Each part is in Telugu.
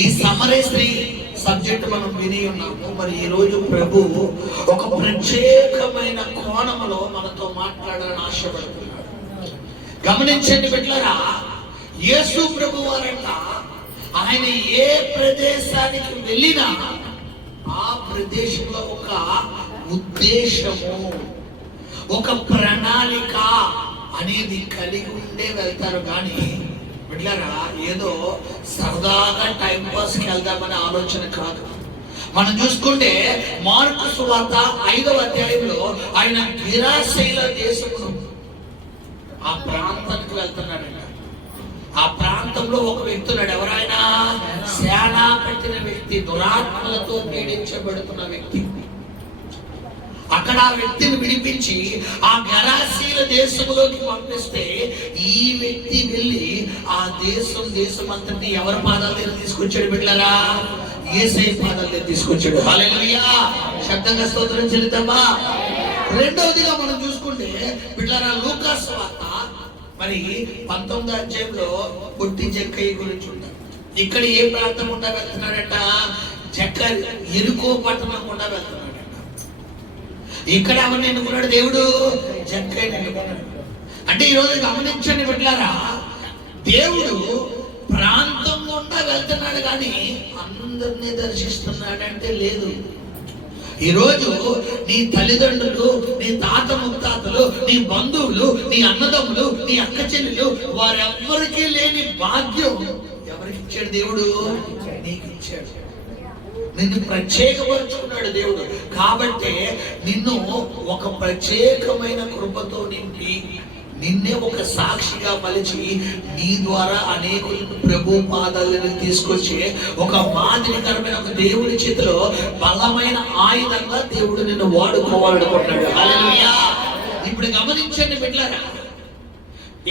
ఈ సమరయ స్త్రీ సబ్జెక్ట్ మనం విని ఉన్నాము. మరి ఈ రోజు ప్రభు ఒక ప్రత్యేకమైన కోణంలో మనతో మాట్లాడాలని ఆశపడుతున్నాడు. గమనించండి బిడ్డలారా, యేసు ప్రభు వారంట ఆయన ఏ ప్రదేశానికి వెళ్ళినా ఆ ప్రదేశంలో ఒక ఉద్దేశము, ఒక ప్రణాళిక అనేది కలిగి ఉండే వెళ్తారు. కానీ బిడ్డలారా, ఏదో సరదాగా టైం పాస్కి వెళ్దామనే ఆలోచన కాదు. మనం చూసుకుంటే మార్కు సువార్త 5వ అధ్యాయంలో ఆయన గిరాశైల దేశమును ఆ ప్రాంతానికి వెళ్తున్నాడంట. ఆ ప్రాంతంలో ఒక వ్యక్తి ఉన్నాడు. ఎవరైనా సేనా పెట్టిన వ్యక్తి, దురాత్మలతో పీడించబడుతున్న వ్యక్తి. అక్కడ ఆ వ్యక్తిని విడిపించి ఆ గరాశీల దేశంలోకి పంపిస్తే ఈ వ్యక్తి వెళ్ళి ఆ దేశం అంతటి ఎవరి పాదాల దగ్గర తీసుకొచ్చాడు బిడ్డలారా? యేసయ్య పాదాల దగ్గర తీసుకొచ్చాడు. హల్లెలూయా, శబ్దంగా స్తోత్రం చెల్లిద్దామా. రెండవదిగా మనం చూసుకుంటే బిడ్డలారా, లూకా సువార్త మరి 19వ అధ్యాయంలో పొట్టి జక్కయ్య గురించి ఉంటారు. ఇక్కడ ఏ ప్రాంతం గుండా వెళ్తున్నాడట? ఎరుకో పట్టణం గుండా వెళ్తున్నాడు. ఇక్కడ ఎవరిని ఎన్నుకున్నాడు దేవుడు? జక్కయ్యని ఎన్నుకున్నాడు. అంటే ఈరోజు గమనించండి బిడ్డలారా, దేవుడు ప్రాంతం గుండా వెళ్తున్నాడు కానీ అందరినీ దర్శిస్తున్నాడంటే లేదు. ఈరోజు నీ తల్లిదండ్రులు, నీ తాత ముత్తాతలు, నీ బంధువులు, నీ అన్నదమ్ములు, నీ అక్క చెల్లెలు, వారెవ్వరికీ లేని భాగ్యం ఎవరికి ఇచ్చాడు దేవుడు? నీకు ఇచ్చాడు. నిన్ను ప్రత్యేకపరుచుకున్నాడు దేవుడు. కాబట్టి నిన్ను ఒక ప్రత్యేకమైన కృపతో నింపి నిన్నే ఒక సాక్షిగా మలిచి నీ ద్వారా అనేకులను ప్రభు పాదాలను తీసుకొచ్చి ఒక మాదిరికరమైన ఒక దేవుడి చేతిలో బలమైన ఆయుధంగా దేవుడు నిన్ను వాడుకోవాలనుకుంటున్నాడు. హల్లెలూయా. ఇప్పుడు గమనించండి బిడ్డలారా,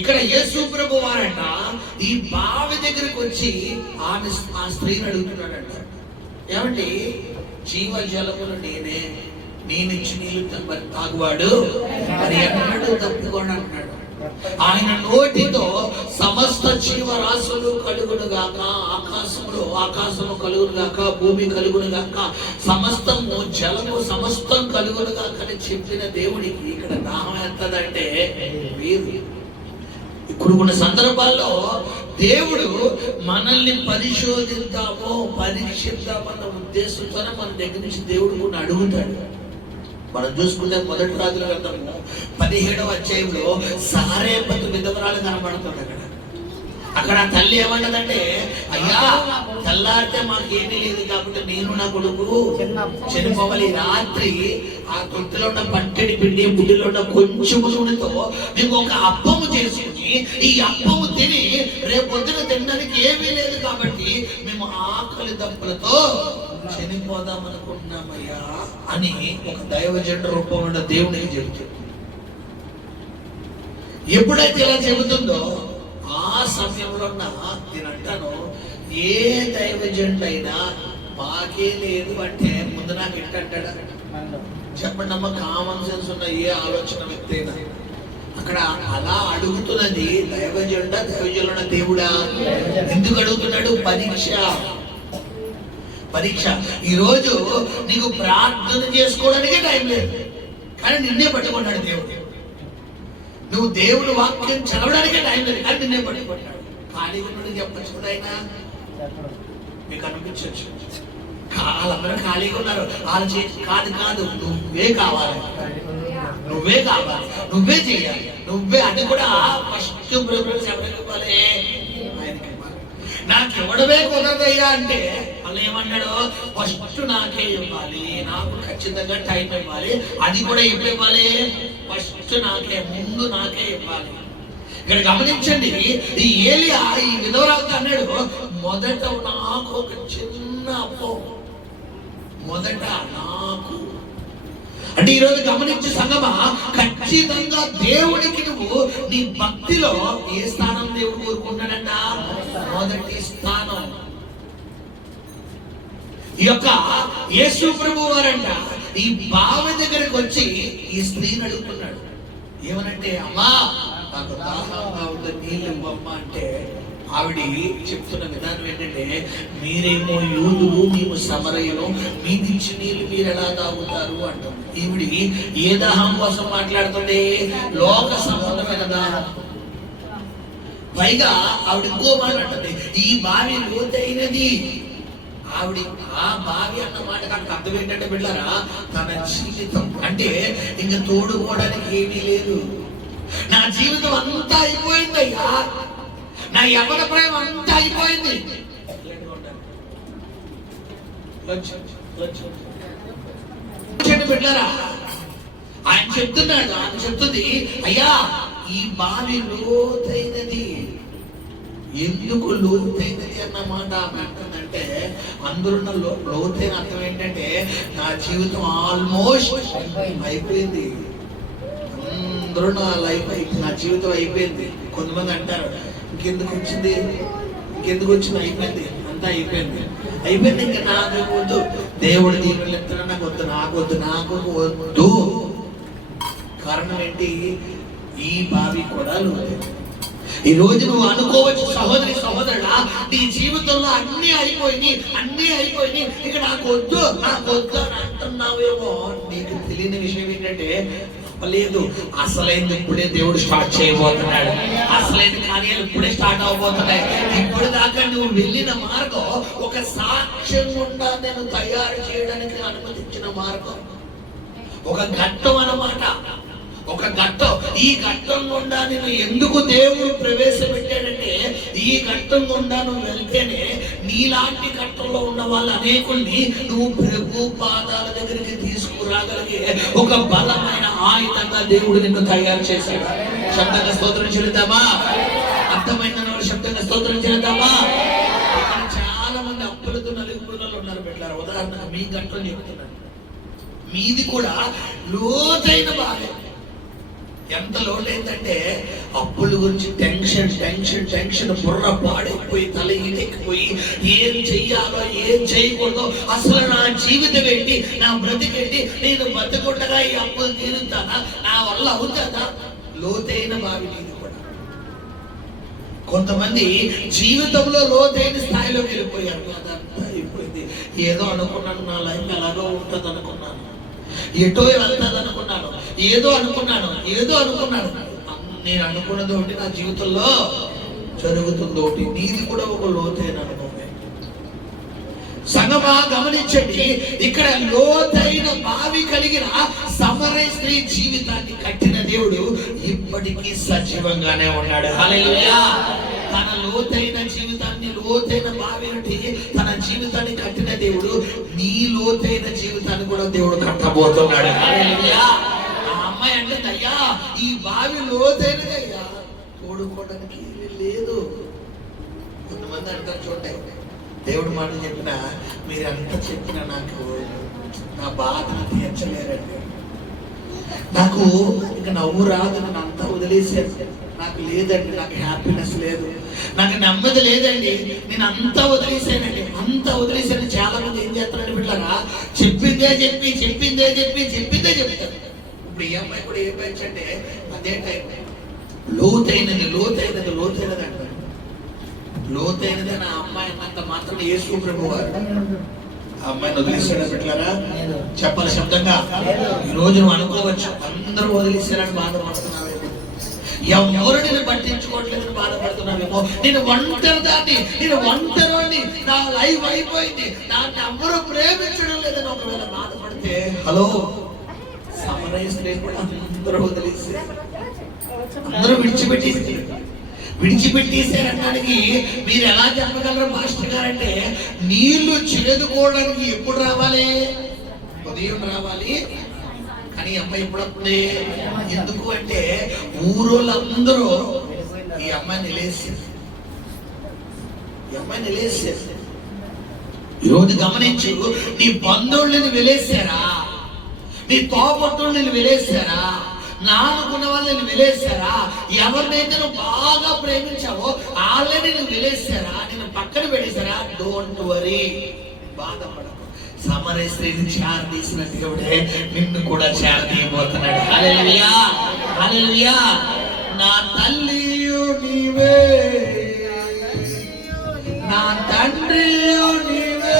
ఇక్కడ యేసు ప్రభు వారంట ఈ బావి దగ్గరికి వచ్చి ఆ స్త్రీని అడుగుతున్నాడంట, ఏమండి జీవజలములు నేనే, నేనిచ్చి నీళ్ళు మరి తాగువాడు మరి ఎన్నడూ తప్పుకోండి అంటున్నాడు. ఆయన నోటితో సమస్త జీవరాశులు కలుగును గాక, ఆకాశము కలుగును గాక, భూమి కలుగును గాక, సమస్తము జలము సమస్తం కలుగును గాక అని చెప్పిన దేవుడికి ఇక్కడ దాహం ఎంతదంటే వీరు. ఇప్పుడు కొన్ని సందర్భాల్లో దేవుడు మనల్ని పరిశోధిద్దామో పరీక్షిద్దామన్న ఉద్దేశంతోనే మన దగ్గర నుంచి దేవుడు కొన్ని అడుగుతాడు. మనం చూసుకుంటే మొదటి రాజుల గ్రంథము 17వ అధ్యాయంలో సారేపతు విధవరాలు కనబడుతుంది. అక్కడ తల్లి ఏమన్నదంటే, అయ్యా తెల్లారితే మాకు ఏమీ లేదు కాబట్టి నేను నా కొడుకు చనిపోవాలి. రాత్రి ఆ తొట్టిలో ఉన్న పట్టెడి పిండి బుడ్డిలో ఉన్న కొంచెం నూనెతో మీకు ఒక అప్పము చేసుకుని ఈ అప్పము తిని రేపొద్దున తినడానికి ఏమీ లేదు కాబట్టి మేము ఆకలి దప్పులతో చనిపోదాం అనుకుంటున్నామయ్యా అని ఒక దైవజనుడి రూపంలో దేవునికి చెబుతుంది. ఎప్పుడైతే ఇలా చెబుతుందో ఆ సమయంలో నేను అంటాను, ఏ దైవజనుడైనా మాకే లేదు అంటే ముందు నాకు ఏంటంటాడా? చెప్పండి అమ్మ, కామన్ సెన్స్ ఉన్న ఏ ఆలోచన వ్యక్తి అయినా అక్కడ అలా అడుగుతున్నది దైవజనుడ దేవుడా? ఎందుకు అడుగుతున్నాడు? పరీక్ష. ఈరోజు నీకు ప్రార్థన చేసుకోవడానికే టైం లేదు కానీ నిన్నే పట్టుకున్నాడు దేవుడు. నువ్వు దేవుని వాక్యం చదవడానికే టైం లేదు కానీ నిన్నే పట్టుకున్నాడు. ఖాళీగా నుండి చెప్పచ్చు కూడా అయినా మీకు అనిపించవచ్చు, వాళ్ళందరూ ఖాళీగా ఉన్నారు, వాళ్ళు చేసి కాదు నువ్వే కావాలి, నువ్వే చేయాలి, నువ్వే. అది కూడా ఫస్ట్ ప్రిఫరెన్స్ ఎవరికి ఇవ్వాలి? ఆయనకి ఇవ్వాలి. నాకు ఇవ్వడమే కుదరదయ్యా అంటే వాళ్ళు ఏమన్నాడు? ఫస్ట్ నాకే ఇవ్వాలి, నాకు ఖచ్చితంగా టైం ఇవ్వాలి. అది కూడా ఎప్పుడు ఇవ్వాలి? ఫస్ట్ నాకే, ముందు నాకే ఇవ్వాలి. ఇక్కడ గమనించండి, ఈ ఏలియా ఈ విధవరాలతో అన్నాడు, మొదట నాకు ఒక చిన్న అప్పం, మొదట నాకు. అంటే ఈరోజు గమనించి సంగమా, ఖచ్చితంగా దేవుడికి నువ్వు నీ భక్తిలో ఏ స్థానం దేవుడు కోరుకుంటాడంట? మొదటి స్థానం. ఈ యొక్క యేసు ప్రభు వారంట ఈ బావి దగ్గరికి వచ్చి ఈ స్త్రీని అడుగుతున్నాడు. ఏమనంటే, అమ్మా నాకు దాహంగా ఉంది, నీళ్ళు ఇవ్వమ్మా అంటే ఆవిడ చెప్తున్న విధానం ఏంటంటే, మీరేమో యూదులు, మేము సమరయులు, మీ నుంచి నీళ్ళు మీరు ఎలా తాగుతారు అంటాం. ఈవిడి ఏ దాహం కోసం మాట్లాడుతుంది? లోక సంబంధమైన దాహం. పైగా ఆవిడ ఇంకో మాట అంటుంది, ఈ బావి లోతైనది. ఆవిడ ఆ బావి అన్న మాట నాకు అర్థం ఏంటంటే బిడ్డారా, తన జీవితం అంటే ఇంకా తోడుకోవడానికి ఏమీ లేదు. నా జీవితం అంతా అయిపోయింది అయ్యా, నా యవ్వన ప్రేమ అంతా అయిపోయింది. బిడ్డారా, ఆయన చెప్తున్నాడు, ఆయన చెప్తుంది, అయ్యా ఈ బావి లోతైనది. ఎందుకు లోతైనది అన్న మాట ఆమె అంటుందంటే, అందులో లోతైన అర్థం ఏంటంటే, నా జీవితం ఆల్మోస్ట్ అయిపోయింది. అందరూ నా లైఫ్ నా జీవితం అయిపోయింది. కొంతమంది అంటారు, ఇంకెందుకు వచ్చింది, ఇంకెందుకు వచ్చింది, అయిపోయింది, అంతా అయిపోయింది, అయిపోయింది, ఇంకా నాకు వద్దు, దేవుడు దీనివల్ల ఎత్తున్నా నాకు వద్దు, నాకు వద్దు. కారణం ఏంటి? ఈ బావి కూడా లోతైనది. ఈ రోజు నువ్వు అనుకోవచ్చు, సహోదరి సహోదరుడా, నీ జీవితంలో అన్ని అయిపోయి ఇక నాకు వద్దు అని అంటున్నావేమో. నీకు తెలియని విషయం ఏంటంటే, లేదు, అసలైంది ఇప్పుడే దేవుడు స్టార్ట్ చేయబోతున్నాడు. అసలైన కార్యాలు ఇప్పుడే స్టార్ట్ అవబోతున్నాయి. ఇప్పుడు దాకా నువ్వు వెళ్ళిన మార్గం ఒక సాక్ష్యం గుండా నేను తయారు చేయడానికి అనుమతించిన మార్గం, ఒక ఘట్టం అన్నమాట, ఒక ఘట్టం. ఈ ఘట్టం గుండా నేను ఎందుకు దేవుడు ప్రవేశపెట్టాడంటే, ఈ ఘట్టం గుండా నువ్వు వెళ్తేనే నీలాంటి ఘట్టంలో ఉన్న వాళ్ళు అనేకుల్ని నువ్వు ప్రభు పాదాల దగ్గరికి తీసుకురాగలిగే ఒక బలమైన ఆయుధంగా దేవుడు నిన్ను తయారు చేశాడు. శబ్దంగా స్తోత్రం చెల్లిద్దామా? అర్థమైన శబ్దంగా స్తోత్రం చెల్లిద్దామా? చాలా మంది అప్పులతో నలుగురు ఉన్నారు బిడ్డలారా. ఉదాహరణకు మీ ఘట్టం చెప్తున్నాను, మీది కూడా లోతైన బాధ. ఎంత లోటు ఏంటంటే, అప్పుల గురించి టెన్షన్ బుర్ర పాడైపోయి తల ఈటెక్కిపోయి ఏం చెయ్యాలో ఏం చేయకూడదో, అసలు నా జీవితం ఏంటి, నా బ్రతికేంటి, నేను బతికుండగా ఈ అప్పులు తీరుతానా, నా వల్ల అవుతుందా? లోతైన బావి నీది కూడా. కొంతమంది జీవితంలో లోతైన స్థాయిలోకి వెళ్ళిపోయారు. అదంతా అయిపోయింది, ఏదో అనుకున్నాను, నా లైఫ్ ఎలాగో ఉంటుంది అనుకున్నాను, ఎటో వెళ్తాది అనుకున్నాను, ఏదో అనుకున్నాను. నేను అనుకున్నది ఒకటి, నా జీవితంలో జరుగుతుంది ఒకటి. నీది కూడా ఒక లోతైన అనుభవం. సంగమా గమనించండి, ఇక్కడ లోతైన బావి కలిగిన సమరయ స్త్రీ జీవితాన్ని కట్టిన దేవుడు ఇప్పటికీ సజీవంగానే ఉన్నాడు. హల్లెలూయా. తన లోతైన జీవితాన్ని, లోతైన బావి నుండి తన జీవితాన్ని కట్టిన దేవుడు నీ లోతైన జీవితాన్ని కూడా దేవుడు కట్టబోతున్నాడు. హల్లెలూయా. ఆ అమ్మాయి అంటే, అయ్యా ఈ బావి లోతైనది అయ్యా, తోడుకోవడానికి లేదు. కొంతమంది అంటారు, చూడండి, దేవుడు మాట చెప్పినా మీరంతా చెప్పినా నాకు నా బాధను తీర్చలేరండి, నాకు ఇంకా నవ్వు రాదు, నన్ను అంతా వదిలేసారు, నాకు లేదండి, నాకు హ్యాపీనెస్ లేదు, నాకు నెమ్మది లేదండి, నేను అంతా వదిలేసానండి, అంతా వదిలేసాను. చాలా మంది ఏం చేస్తారండి బిడ్డలారా, చెప్పిందే చెప్తారు. ఇప్పుడు ఈ అమ్మాయి కూడా ఏం పెంచంటే అదే టైం లోతైనది అంటారు. లోతైనది అని ఆ అమ్మాయి అన్నంత మాత్రం యేసు ప్రభు వారు ఆ అమ్మాయిని వదిలేసాడా బిడ్డలారా? చెప్పాలి శబ్దంగా. ఈ రోజు నువ్వు అనుకోవచ్చు, అందరూ వదిలేసారని బాధపడుతున్నావేమో, ఎవరు నేను పట్టించుకోవట్లేదని బాధపడుతున్నావేమో, నేను ఒంటరిని, నా లైఫ్ అయిపోయింది, దాన్ని ఎవరు ప్రేమించడం లేదని ఒకవేళ బాధపడితే, హలో, సమరయ స్త్రీ కూడా అందరూ వదిలేసారు, అందరూ విడిచిపెట్టేసారనడానికి మీరు ఎలా చెప్పగలరు మాస్టర్ గారంటే, నీళ్లు చేదుకోవడానికి ఎప్పుడు రావాలి? ఉదయం రావాలి. కానీ అమ్మాయి ఎప్పుడు వస్తుంది? ఎందుకు అంటే ఊరోళ్ళందరూ ఈ అమ్మాయిని వెలేసారు. ఈరోజు గమనించు, నీ బంధువుల్ని వెలేసారా, నీ తోబుట్టువుల్ని వెలేసారా, నానుకున్న వాళ్ళని వెలేసారా, ఎవరినైతే నువ్వు బాగా ప్రేమించావో వాళ్ళని నువ్వు వెలేసారా, నేను పక్కన పెట్టేశారా? డోంట్ వరీ, బాధపడకు. సమరయ స్త్రీని చేరదీసిన దేవుడే నిన్ను కూడా చేరదీయబోతున్నాడు. హల్లెలూయా, హల్లెలూయా. నా తల్లియు నీవే, నా తండ్రి నీవే,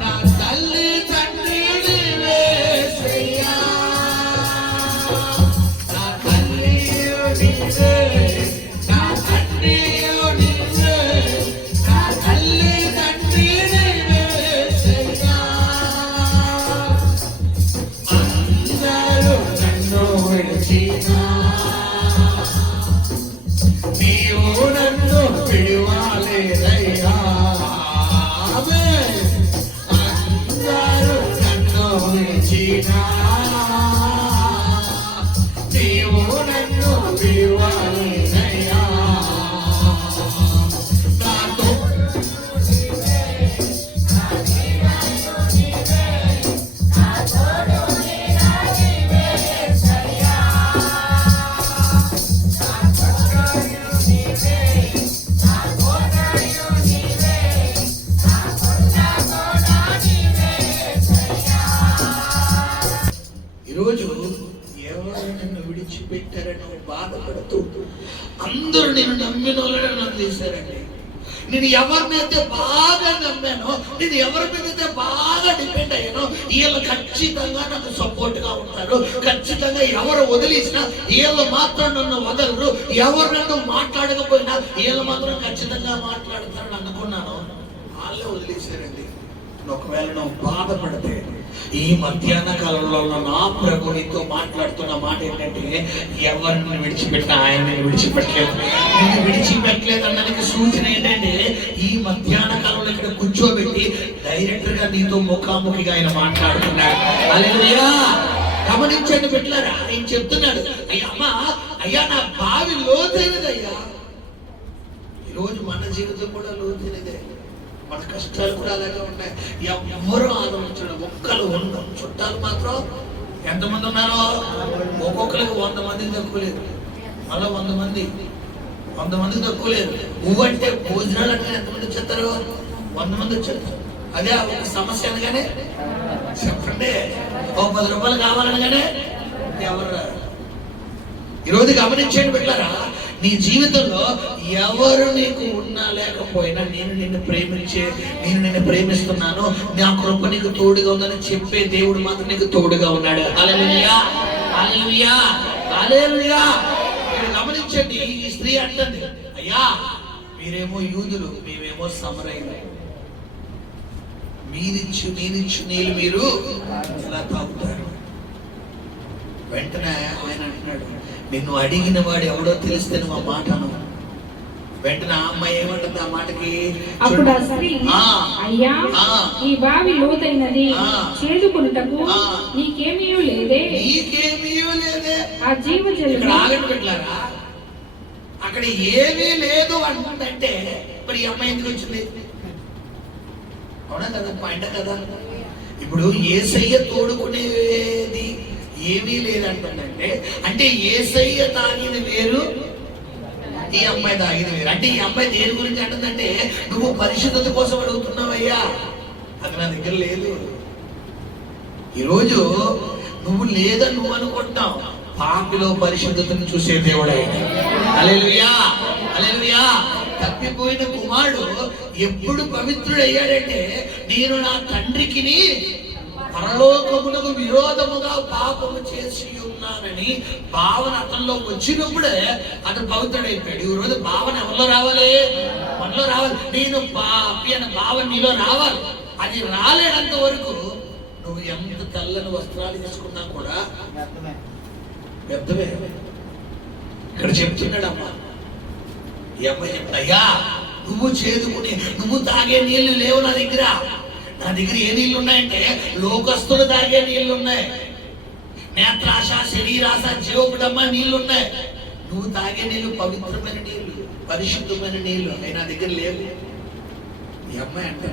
నా తల్లి తండ్రి నీవే యేసయ్యా. నా తల్లి నీవే, నా తండ్రి నీవే, నా తల్లి తండ్రి నీవే యేసయ్యా. అందరూ నన్ను విడిచినా నీవు నన్ను విడివాలేదయ్యా. అందరూ నన్ను విడిచినా నీవు నన్ను విడివాలేదయ్యా. నాతో ఈరోజు ఎవరు నన్ను విడిచిపెట్టారని బాధపడుతూ అందరూ నేను నమ్మిన వాళ్ళని నన్ను తీశారండి. నేను ఎవరినైతే బాగా నమ్మానో, నేను ఎవరి మీదైతే బాగా డిపెండ్ అయ్యానో వీళ్ళు ఖచ్చితంగా నాకు సపోర్ట్ గా ఉంటారు. ఖచ్చితంగా ఎవరు వదిలేసినా వీళ్ళు మాత్రం నన్ను వదలరు. ఎవరు నన్ను మాట్లాడకపోయినా వీళ్ళు మాత్రం ఖచ్చితంగా మాట్లాడతారని అనుకున్నాను. వాళ్ళే వదిలేశారండి. ఒకవేళ నువ్వు బాధపడితే ఈ మధ్యాహ్న కాలంలో నా ప్రభు నీతో మాట్లాడుతున్న మాట ఏంటంటే, ఎవరిని విడిచిపెట్టినా ఆయన్ని విడిచిపెట్టలేదు. నిన్ను విడిచిపెట్టలేదు అన్నదానికి సూచన ఏంటంటే, ఈ మధ్యాహ్న కాలంలో ఇక్కడ కూర్చోబెట్టి డైరెక్ట్ గా నీతో ముఖాముఖిగా ఆయన మాట్లాడుతున్నాడు. హల్లెలూయా. గమనించండి బిడ్డలారా, ఆయన చెప్తున్నాడు, అయ్యా అమ్మా, అయ్యా నా బావి లోతైనదయ్యా. ఈరోజు మన జీవితం కూడా లోతైనదే. మన కష్టాలు కూడా అలాగే ఉన్నాయి. ఎవరు ఆదరించడం, ఒక్కరు ఉండడం. చుట్టాలు మాత్రం ఎంతమంది ఉన్నారో ఒక్కొక్కరికి 100 మందికి తక్కువ లేదు. మళ్ళీ 100 మందికి తక్కువ లేదు. నువ్వంటే భోజనాలు అంటే ఎంతమంది వచ్చేస్తారు? 100 మంది వచ్చారు. అదే ఒక సమస్య అనగానే చెప్పండి, ఓ 10 రూపాయలు కావాలనగానే ఎవరు? ఈరోజు గమనించండి బిడ్డలారా, నీ జీవితంలో ఎవరు నీకు ఉన్నా లేకపోయినా నేను నిన్ను ప్రేమిస్తున్నాను, నా కృప నీకు తోడుగా ఉందని చెప్పే దేవుడు మాత్రం నీకు తోడుగా ఉన్నాడు. హల్లెలూయా, హల్లెలూయా, హల్లెలూయా. మీరు గమనించండి, ఈ స్త్రీ అంటుంది, అయ్యా మీరేమో యూదులు, మేమేమో సమరయులు. మీరిచ్చు నీళ్ళు మీరు ఇలా తాగుతారు. వెంటనే ఆయన అంటున్నాడు, నిన్ను అడిగిన వాడు ఎవడో తెలిస్తే నువ్వు ఆ మాట అను. వెంటనే ఆ అమ్మాయి ఏమంటుంది ఆ మాటకి? అప్పుడు ఆ స్త్రీ, అయ్యా ఈ బావి లోతైనది, చేదుకొనుటకు నీకేమీ లేదే. ఆ జీవజలం ఆగండి పెట్టారా? అక్కడ ఏమీ లేదు అంటుందంటే మరి ఈ అమ్మాయి ఎందుకు వచ్చింది? అవునా కదా, పాయింట్ కదా. ఇప్పుడు యేసయ్య తోడుకునేది ఏమీ లేదంటుందంటే, అంటే యేసయ్య తాగిన వేరు, ఈ అమ్మాయి తాగిన వేరు. అంటే ఈ అమ్మాయి దేని గురించి అంటుందంటే, నువ్వు పరిశుద్ధత కోసం అడుగుతున్నావయ్యా, అది నా దగ్గర లేదు. ఈరోజు నువ్వు లేదని నువ్వు అనుకుంటావు, పాపిలో పరిశుద్ధతను చూసే దేవుడు ఆయన. హల్లెలూయా, హల్లెలూయా. తప్పిపోయిన కుమారుడు ఎప్పుడు పవిత్రుడయ్యాడంటే, నేను నా తండ్రికి పరలోకమునకు విరోధముగా పాపము చేసి ఉన్నానని భావన అతనిలో వచ్చినప్పుడే అతను పవిత్రుడైపోయాడు. ఈ రోజు భావన ఎవరిలో రావాలి? మనలో రావాలి. నేను పాపి అనే భావన నీలో రావాలి. అది రాలేనంత వరకు నువ్వు ఎంత తెల్లని వస్త్రాలు తీసుకున్నా కూడా వ్యర్థమే. ఇక్కడ చెప్తున్నాడు అమ్మా, ఈ అమ్మాయి చెప్తా, అయ్యా నువ్వు చేదుకుని నువ్వు తాగే నీళ్లు లేవు నా దగ్గర. నా దగ్గర ఏ నీళ్లు ఉన్నాయంటే లోకస్తులు తాగే నీళ్లు ఉన్నాయి, నేత్రాశ, శరీరాశ, జీవపుడమ్మ నీళ్లు ఉన్నాయి. నువ్వు తాగే నీళ్లు పవిత్రమైన నీళ్లు, పరిశుద్ధమైన నీళ్లు అవి నా దగ్గర లేవు. ఈ అమ్మాయి అంటే,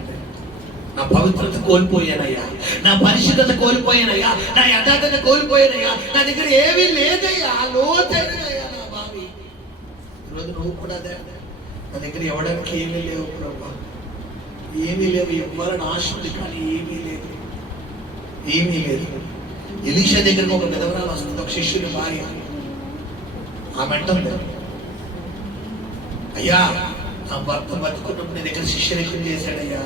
నా పవిత్రత కోల్పోయానయ్యా, నా పరిశుద్ధత కోల్పోయానయ్యా, నా యథార్థత కోల్పోయానయ్యా, నా దగ్గర ఏమీ లేదయ్యా, లోతైనదయ్యా నా బావి. ఈరోజు నువ్వు కూడా అదే, నా దగ్గర ఇవ్వడానికి ఏమీ లేవు ప్రభా, ఏమీ లేవు, ఇవ్వాలని ఆశ ఉంది కానీ ఏమీ లేదు, ఏమీ లేదు. ఎలీషా దగ్గరకు ఒక విధవరాలు వస్తుంది, ఒక శిష్యుని భార్య. ఆమె అంటుంది, అయ్యా నా భర్త బతుకున్నప్పుడు నీ దగ్గర శిష్యరికం చేశాడయ్యా,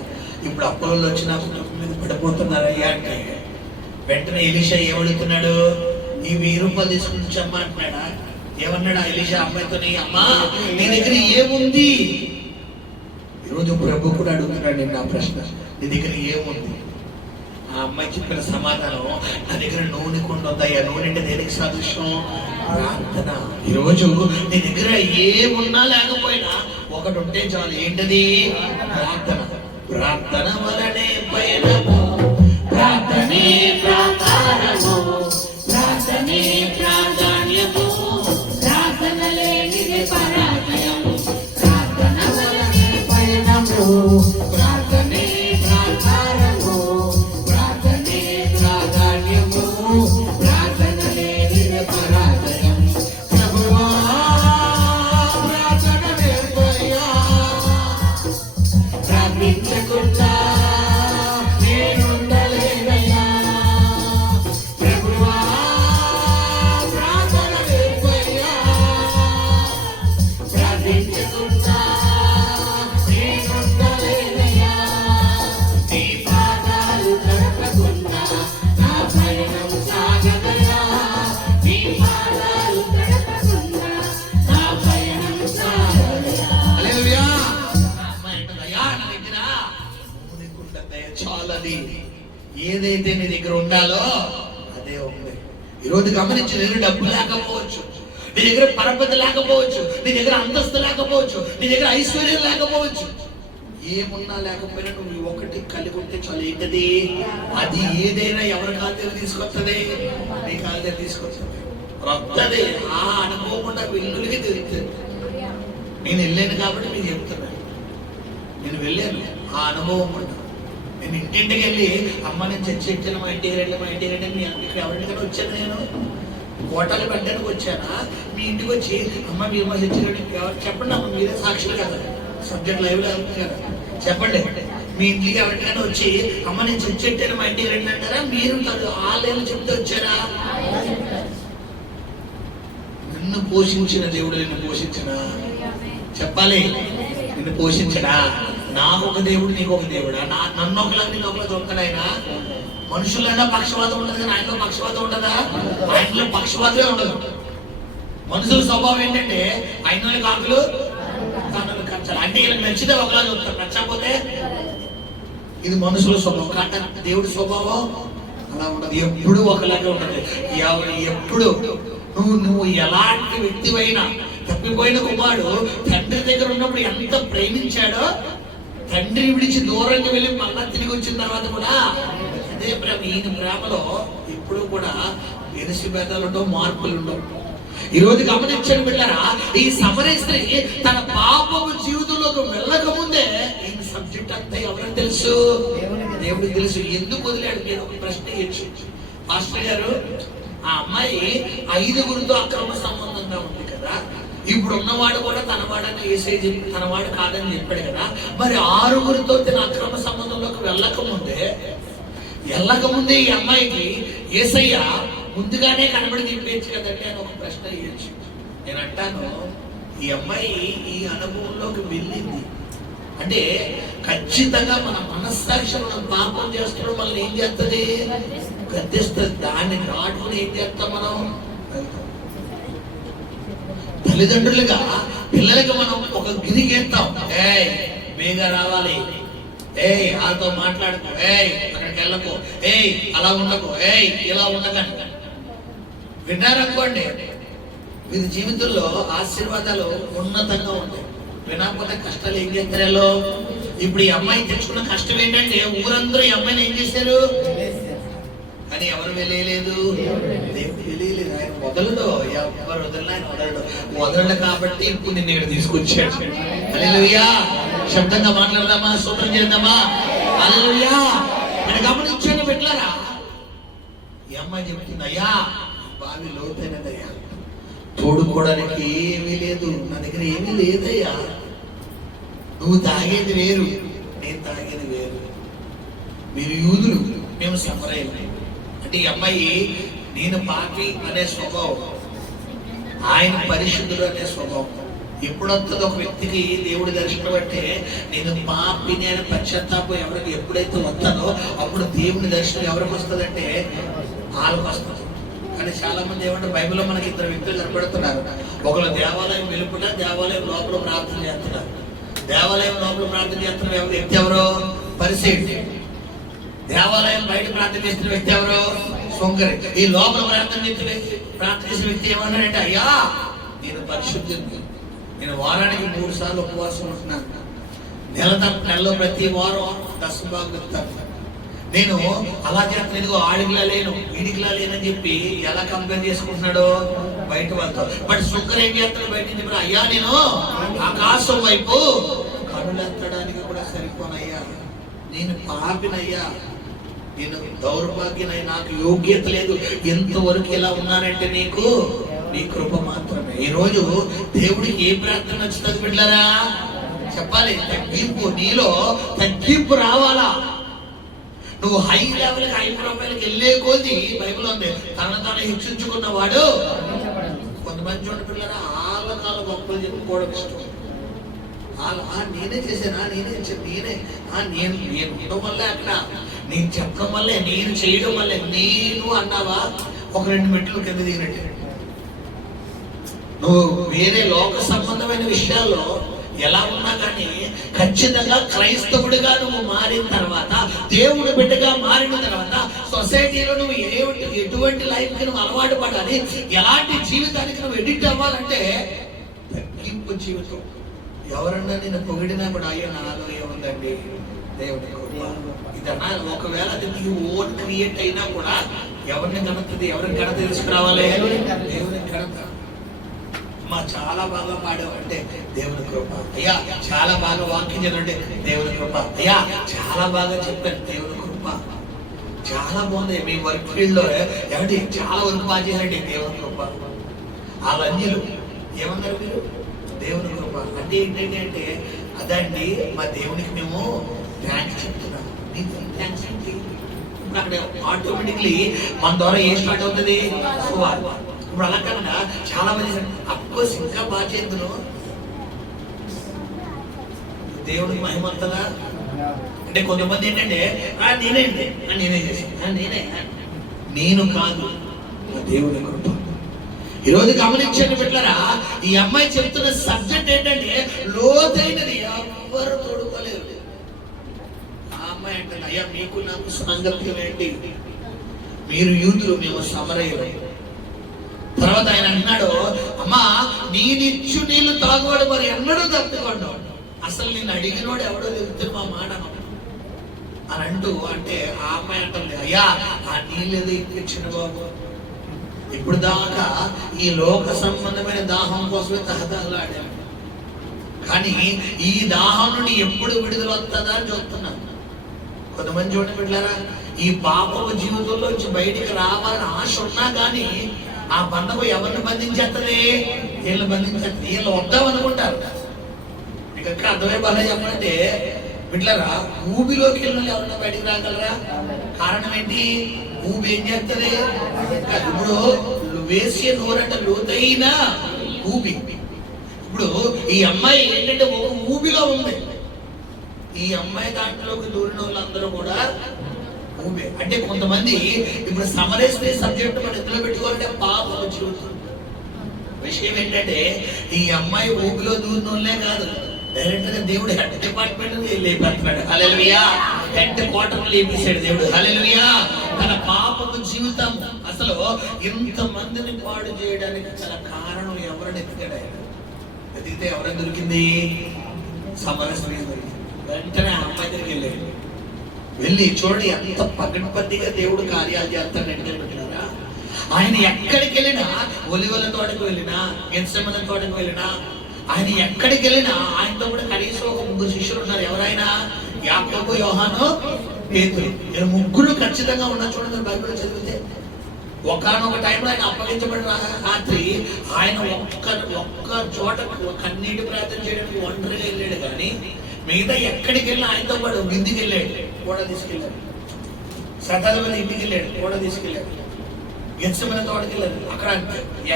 ఇప్పుడు అప్పులలో వచ్చి నా కుటుంబం మీద పడిపోతున్నారయ్యా అంటే వెంటనే ఎలీషా ఏమడుగుతున్నాడు? ఈ 1000 రూపాయలు తీసుకుని చెమ్మ అంటున్నాడా? ఏమన్నాడు ఆ ఎలీషా అమ్మాయితో? అమ్మా నీ దగ్గర ఏముంది? ఈరోజు ప్రభు కూడా అడుగుతున్నాడు నేను నా ప్రశ్న, నీ దగ్గర ఏముంది? ఆ అమ్మాయి చెప్పిన సమాధానం, నా దగ్గర నూనె కొండ ఉందయ్యా. నూనె అంటే దేనికి సాదృశ్యం? ప్రార్థన. ఈరోజు నీ దగ్గర ఏమున్నా లేకపోయినా ఒకటి ఉంటే చాలు, ఏంటది? ప్రార్థన. ప్రార్థన వలనే పయనము, ప్రార్థనే ప్రాకారము, ప్రార్థనే ప్రాధాన్యము, ప్రార్థన లేనిదే పరాజయం. ప్రార్థన వలనే పయనము, ప్రార్థనే ప్రాకారము, ప్రార్థనే ప్రాధాన్యము, ప్రార్థన లేనిదే పరాజయం. ప్రభువా ప్రార్థన నేర్పయ్యా, ప్రార్థించకుండా నేనుండలేనయ్యా. ప్రభువా ప్రార్థన నేర్పయ్యా, ప్రార్థించకుండా నేనుండలేనయ్యా. నీ పాదాలు గడపకుండా నా పయనం సాగదయా. నీ పాదాలు గడపకుండా నా పయనం సాగదయా. హల్లెలూయా. చాలని ఏదైతే నీ దగ్గర ఉండాలో అదే ఉంది. ఈరోజు గమనించి, నీ దగ్గర డబ్బు లేకపోవచ్చు, నీ దగ్గర పరపతి లేకపోవచ్చు, నీ దగ్గర అంతస్తు లేకపోవచ్చు, నీ దగ్గర ఐశ్వర్యం లేకపోవచ్చు, ఏమున్నా లేకపోయినా నువ్వు ఒకటి కలిగి ఉంటే చాలు. ఏంటది? అది ఏదైనా ఎవరి కాళ్ళ దగ్గర తీసుకొస్తుంది? నీ కాళ్ళ దగ్గర తీసుకొస్తుంది. వస్తుంది. ఆ అనుభవం కూడా వెల్లులకి తిరుగుతుంది. నేను వెళ్ళాను కాబట్టి నేను చెప్తున్నాను, నేను వెళ్ళాను, ఆ అనుభవం కూడా. నేను ఇంటింటికి వెళ్ళి అమ్మ నేను చర్చ వచ్చాను, మా ఇంటికి రండి, మా ఇంటికి రండి, మీ ఇక్కడ ఎవరింటికైనా వచ్చాను, నేను కోటలు పెట్టడానికి వచ్చానా? మీ ఇంటికి వచ్చి అమ్మ మీరు మా చర్చ రండి చెప్పండి. అమ్మ మీరే సాక్షులు కదా, సబ్జెక్ట్ లైవ్లో అవుతుంది కదా, చెప్పండి. మీ ఇంటికి ఎవరికైనా వచ్చి అమ్మ నేను చర్చ పెట్టాను, మా ఇంటికి రండి అంటారా? మీరు ఆలయాలు చెప్తే వచ్చారా? నిన్ను పోషించిన దేవుడు నిన్ను పోషించడా? చెప్పాలి. నిన్ను పోషించడా? నాకు ఒక దేవుడు, నీకు ఒక దేవుడా? నన్ను ఒకలా నేను ఒకలా దొరకడైనా? మనుషులైనా పక్షపాతం ఉండదు, కానీ ఆయనలో పక్షపాతం ఉండదా? ఆయనలో పక్షపాతమే ఉండదు. మనుషుల స్వభావం ఏంటంటే ఆయన కాకులు తనలు కచ్చాలి. అంటే వీళ్ళకి నచ్చితే ఒకలా చూస్తారు, నచ్చకపోతే ఇది మనుషుల స్వభావం. కానీ దేవుడి స్వభావం అలా ఉండదు, ఎప్పుడు ఒకలాగే ఉండదు. ఎప్పుడు నువ్వు ఎలాంటి వ్యక్తివైనా, తప్పిపోయిన కుమారుడు తండ్రి దగ్గర ఉన్నప్పుడు ఎంత ప్రేమించాడో, తండ్రి విడిచి దూరంగా వెళ్ళి మళ్ళా తిరిగి వచ్చిన తర్వాత కూడా అదే ప్రేమ. ఈయన ప్రేమలో ఇప్పుడు కూడా ఎరుసిబేదాలు ఉండవు, మార్పులు ఉండవు. ఈరోజు గమనించండి బిడ్డలారా, ఈ సమరయ స్త్రీ తన పాపము జీవితంలోకి వెళ్ళక ముందే ఈ సబ్జెక్ట్ అంతా ఎవరికి తెలుసు? దేవుడికి తెలుసు. ఎందుకు వదిలాడు? నేను ఒక ప్రశ్న ఇచ్చు. మాస్టర్ గారు, ఆ అమ్మాయి 5గురితో అక్రమ సంబంధంగా ఉంది కదా, ఇప్పుడు ఉన్నవాడు కూడా తనవాడని ఏసై చెప్పి తనవాడు కాదని చెప్పాడు కదా, మరి 6గురితో తన అక్రమ సంబంధంలోకి వెళ్ళకముందే ఈ అమ్మాయికి ఏసయ్య ముందుగానే కనబడి తిప్పేయచ్చు కదండి అని ఒక ప్రశ్న వేయచ్చు. నేను అంటాను, ఈ అమ్మాయి ఈ అనుభవంలోకి వెళ్ళింది అంటే ఖచ్చితంగా మన మనస్సాక్షి మనం పాపం చేస్తున్నాం, మనల్ని ఏం చేస్తుంది? గద్దిస్తుంది. దాన్ని దాటుకుని ఏం చేస్తాం మనం? తల్లిదండ్రులుగా పిల్లలకి మనం ఒక గిరిగేస్తాం, ఏయ్ బేగా రావాలి, ఏయ్ వాళ్ళతో మాట్లాడుకో, ఏయ్ అక్కడికి వెళ్ళకు, ఏయ్ అలా ఉండకు, ఏయ్ ఇలా ఉండకండి. విన్నారనుకోండి, వీరి జీవితంలో ఆశీర్వాదాలు ఉన్నతంగా ఉంటాయి. వినకపోతే కష్టాలు ఏం చేస్తారో. ఇప్పుడు ఈ అమ్మాయి తెచ్చుకున్న కష్టం ఏంటంటే ఊరందరూ ఈ అమ్మాయిని ఏం చేశారు? కానీ ఎవరు వెళ్ళలేదు, దేవుడు వెళ్ళలేదు. ఆయన వదలడు, ఎవరు వదలడు, ఆయన వదలడు కాబట్టి ఇప్పుడు నిన్ను ఇక్కడ తీసుకొచ్చాడు. హల్లెలూయా. శబ్దంగా మాట్లాడదామా? స్తోత్రం చేద్దామా? హల్లెలూయా. మీరు గమనించండి బిడ్డలారా, ఈ అమ్మాయి చెప్తుంది, అయ్యా బావి లోతైనదయ్యా, తోడుకోవడానికి ఏమీ లేదు, నా దగ్గర ఏమీ లేదయ్యా. నువ్వు తాగేది వేరు, నేను తాగేది వేరు. మీరు యూదులు, మేము సమరయులు. అంటే ఈ అమ్మాయి నేను పాపి అనే స్వభావం, ఆయన పరిశుద్ధుడు అనే స్వభావం. ఎప్పుడు వస్తుంది ఒక వ్యక్తికి దేవుడి దర్శనం అంటే నేను పాపిని అని పశ్చాత్తాపం ఎవరికి ఎప్పుడైతే వస్తుందో అప్పుడు దేవుని దర్శనం ఎవరికి వస్తుందంటే వాళ్ళకి వస్తుంది. కానీ చాలా మంది ఏమంటే బైబిల్లో మనకి ఇద్దరు వ్యక్తులు కనపడుతున్నారు. ఒకరు దేవాలయం వెలుపుట, దేవాలయం లోపల ప్రార్థన చేస్తున్నారు. దేవాలయం లోపల ప్రార్థన చేస్తున్న వ్యక్తి ఎవరో పరిసయ్యుడు. దేవాలయం బయట ప్రార్థన చేస్తున్న వ్యక్తి ఎవరో సొంకరి. ఈ లోపల ప్రార్థన చేసిన వ్యక్తి ఏమన్నాడంటే, అయ్యా నేను పరిశుద్ధుని, నేను వారానికి 3 సార్లు ఉపవాసం ఉంటున్నాను, నెలలో ప్రతి వారం దశభాగం ఇస్తాను, నేను అలా చేస్తాను, ఇదిగో ఆడికిలా లేను వీడికిలా లేనని చెప్పి ఎలా కంపేర్ చేసుకుంటున్నాడో బయట వాళ్ళతో. బట్ శుక్ర ఏం చేస్తాడు బయట చెప్పిన, అయ్యా నేను ఆకాశం వైపు కనులెత్తడానికి కూడా సరిపోనయ్యా, నేను పాపినయ్యా, నేను దౌర్భాగ్యనై, నాకు యోగ్యత లేదు, ఎంతవరకు ఇలా ఉన్నానంటే నీకు నీ కృప మాత్రమే. ఈ రోజు దేవుడికి ఏ ప్రార్థన నచ్చుతుంది బిడ్డలారా? చెప్పాలి, తగ్గింపు, నీలో తగ్గింపు రావాలా. నువ్వు హై లెవెల్కి, హై ప్రొఫైల్కి వెళ్ళే కొద్దీ బైబిల్ ఉంది, తాను హెచ్చించుకున్నవాడు. కొంతమంది చూడండి పిల్లరా, ఆళ్ళకాల గొప్పలు చెప్పుకోవడం ఇష్టం. నేనే చేశానా, నేనే నేను ఉండడం వల్లే అక్కడ, నేను చెప్పడం వల్లే, నేను చేయడం వల్లే, నేను అన్నావా ఒక 2 మెట్లు కింద దిగినట్టే. నువ్వు వేరే లోక సంబంధమైన విషయాల్లో ఎలా ఉన్నా కానీ ఖచ్చితంగా క్రైస్తవుడిగా నువ్వు మారిన తర్వాత, దేవుడు బిడ్డగా మారిన తర్వాత సొసైటీలో నువ్వు ఎటువంటి లైఫ్ కి నువ్వు అలవాటు పడాలి, ఎలాంటి జీవితానికి నువ్వు ఎడిట్ అవ్వాలంటే తగ్గింపు జీవితం. ఎవరన్నా నేను పొగిడినా కూడా అయ్యో నాలో ఏముందండి దేవుడి ఇదన్నా, ఒకవేళ అది నీ ఓన్ క్రియేట్ అయినా కూడా ఎవరిని కనుతుంది, ఎవరిని ఘనత తీసుకురావాలి? దేవుని ఘనత. చాలా బాగా పాడావు అంటే దేవుని కృప. అయ్యా చాలా బాగా వాక్యం చదవండి, దేవుని కృప. అయ్యా చాలా బాగా చెప్పాను, దేవుని కృప. చాలా బాగుంది మీ వర్క్ ఫీల్డ్ లో, ఏమంటే చాలా వర్క్ బాగా చేశారండి, దేవుని కృప. వాళ్ళంజీలు ఏమన్నారు మీరు? దేవుని కృప అంటే ఏంటంటే అంటే అదండి, మా దేవునికి మేము థ్యాంక్స్ చెప్తున్నాం. థ్యాంక్స్ ఏంటి? అక్కడ ఆటోమేటిక్లీ మన ద్వారా ఏం స్టార్ట్ అవుతుంది? ఇప్పుడు అలా కాకుండా చాలా మంది అఫ్కోర్స్ ఇంకా బాగా చేద్దును, దేవుడికి మహిమ వస్తుందా అంటే కొంతమంది ఏంటంటే నేనే చేశాను, నేను కాదు, దేవుని కృప. ఈరోజు గమనించండి బిడ్డలారా, ఈ అమ్మాయి చెప్తున్న సబ్జెక్ట్ ఏంటంటే లోతైనది, ఎవ్వరు తోడుకోలేరు. ఆ అమ్మాయి అంటే, అయ్యా మీకు నాకు సాంగత్యం ఏంటి, మీరు యూదులు, మేము సమరయులు. తర్వాత ఆయన అన్నాడు, అమ్మా నేనిచ్చు నీళ్లు తాగువాడు మరి ఎన్నడూ తప్పుకోండు, అసలు నేను అడిగినోడు ఎవడో తెలుస్తుంది మా మాట అని అంటూ, అంటే ఆ అమ్మాయి అంటుంది, అయ్యా ఆ నీళ్ళు ఏదో ఇప్పించిన బాబు, ఇప్పుడు దాకా ఈ లోక సంబంధమైన దాహం కోసమే తహతహలాడాను, కానీ ఈ దాహం నుండి ఎప్పుడు విడుదల వస్తుందా అని చూస్తున్నాను. కొంతమంది చూడండి బిడ్డలారా, ఈ పాపపు జీవితంలోంచి బయటికి రావాలని ఆశ ఉన్నా కానీ ఆ బంధము ఎవరిని బంధించేస్తుంది? వీళ్ళు బంధించేస్తుంది. వీళ్ళు వద్దాం అనుకుంటారు. మీకు ఎక్కడ అర్థమై బాగా చెప్పాలంటే బిడ్డలారా, ఊబిలోకి వెళ్ళిన ఎవరన్నా బయటికి రాగలరా? కారణం ఏంటి? ఊబి ఏం చేస్తుంది? ఇప్పుడు వేసే నోరంట లోతైన ఊబి. ఇప్పుడు ఈ అమ్మాయి ఏంటంటే ఒక ఊబిలో ఉంది. ఈ అమ్మాయి దాంట్లోకి దూరిన వాళ్ళందరూ కూడా ఊబి. అంటే కొంతమంది ఇప్పుడు సమరేశ్వరి సబ్జెక్ట్ మన ఎదులో పెట్టుకోవాలంటే పాపం జీవితం. విషయం ఏంటంటే ఈ అమ్మాయి ఊబిలో దూరినోళ్ళే కాదు, డైరెక్ట్ గా దేవుడు హెడ్ డిపార్ట్మెంట్ లేపేస్తున్నాడు. హల్లెలూయా. హెడ్ క్వార్టర్ లేపేశాడు దేవుడు. హల్లెలూయా. తన పాపపు జీవితం అసలు ఇంత మందిని పాడు చేయడానికి గల కారణం ఎవరిని ఎత్తికాడు ఆయన. ఎదిగితే ఎవరైనా దొరికింది? సమరస్త్రీ దొరికింది. వెంటనే ఆ అమ్మాయి దగ్గరికి వెళ్ళి చూడండి ఎంత పగడ్బందీగా దేవుడు కార్యాలు చేస్తాడు. పెట్టినారా ఆయన ఎక్కడికి వెళ్ళినా, ఒలివల తోటకు వెళ్ళినా, గెత్సేమనే తోటకు వెళ్ళినా, ఆయన ఎక్కడికి వెళ్ళినా ఆయనతో కూడా కనీసం ఒక 3 శిష్యులు ఉన్నారు. ఎవరైనా? యాకోబు, యోహాను, పేతురు. వీళ్ళు 3 ఖచ్చితంగా ఉన్నారు. చూడండి బైబిల్ చదివితే ఒకానొక టైంలో ఆయన అప్పగించబడిన రాత్రి ఆయన ఒక్క చోట కన్నీటి ప్రార్థన చేయడానికి ఒంటరిగా వెళ్ళాడు, కానీ మిగతా ఎక్కడికి వెళ్ళినా ఆయనతో పాటు విందుకి వెళ్ళాడు, కూడా తీసుకెళ్ళాడు. శతాధిపతి ఇంటికి వెళ్ళాడు, కూడా తీసుకెళ్ళాడు. గెత్సేమనే తోటకి వెళ్ళాడు. అక్కడ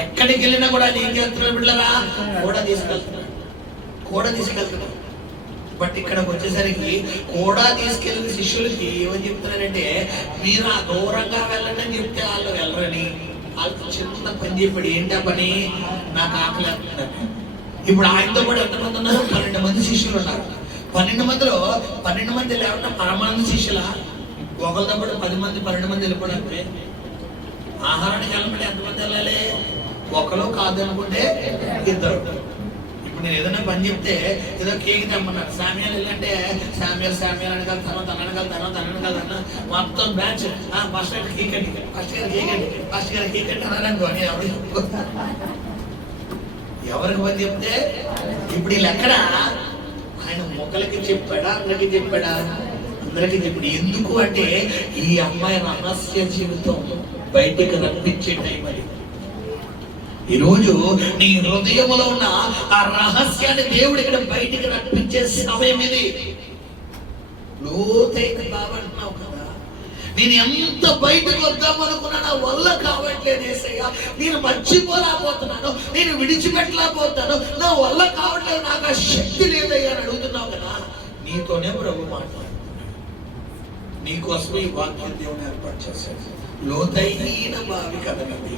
ఎక్కడికి వెళ్ళినా కూడా ఆయన ఏం చేస్తున్నాడు బిడ్డలారా? కూడా తీసుకెళ్తున్నాడు. కూడా తీసుకెళ్తున్నాడు. బట్ ఇక్కడికి వచ్చేసరికి కూడా తీసుకెళ్ళిన శిష్యులకి ఏమని చెప్తున్నారంటే, మీరు ఆ దూరంగా వెళ్ళండి అని చెప్తే వాళ్ళు వెళ్ళరని వాళ్ళకి చిన్న పని చెప్పాడు. ఏంటా పని? నాకు ఆకలి అవుతుందని. ఇప్పుడు ఆయనతో కూడా ఎంతమంది ఉన్నారు? 12 మంది శిష్యులు ఉన్నారు. 12 మందిలో 12 మంది లేకుండా పరమానంద శిష్యుల ఒకరితో పాటు 10 మంది 12 మంది వెళ్ళిపోవడానికి ఆహారానికి వెళ్ళమంటే ఎంతమంది వెళ్ళాలి? ఒకరు కాదు అనుకుంటే ఇద్దరు. ఇప్పుడు నేను ఏదైనా పని చెప్తే ఏదో కేక్ తెమ్మన్నారు, సామ్యాలు వెళ్ళంటే సామ్యాలు అనగలుగుతాను మొత్తం బ్యాచ్ ఫస్ట్ గారు కేక్ అండి, ఫస్ట్ గారు కేక్ అండి అన్నారనుకో, నేను ఎవరికి పని చెప్తే ఇప్పుడు వీళ్ళు ఎక్కడ? ఆయన మొక్కలకి చెప్పాడా, అందరికి చెప్పాడా? అందరికీ చెప్పాడు. ఎందుకు అంటే ఈ అమ్మాయి రహస్య జీవితం బయటికి రప్పించే టైం అది. ఈరోజు నీ హృదయంలో ఉన్న ఆ రహస్యాన్ని దేవుడు ఇక్కడ బయటికి రప్పించే సమయం ఇది. లోతైన బాబంటున్నావు కదా, నేను ఎంత బయటకు వద్దాం అనుకున్నా నా వల్ల కావట్లేదు యేసయ్యా, నేను మర్చిపోలేకపోతున్నాను, నేను విడిచిపెట్టలేకపోతాను, నా వల్ల కావట్లేదు, నాకు ఆ శక్తి లేదయ్యా అని అడుగుతున్నావు కదా. నీతోనే ప్రభు మాట్లాడు. నీకోసమే ఈ వాక్యం దేవుని ఏర్పాటు చేశాడు. లోతైన బావి కదగది,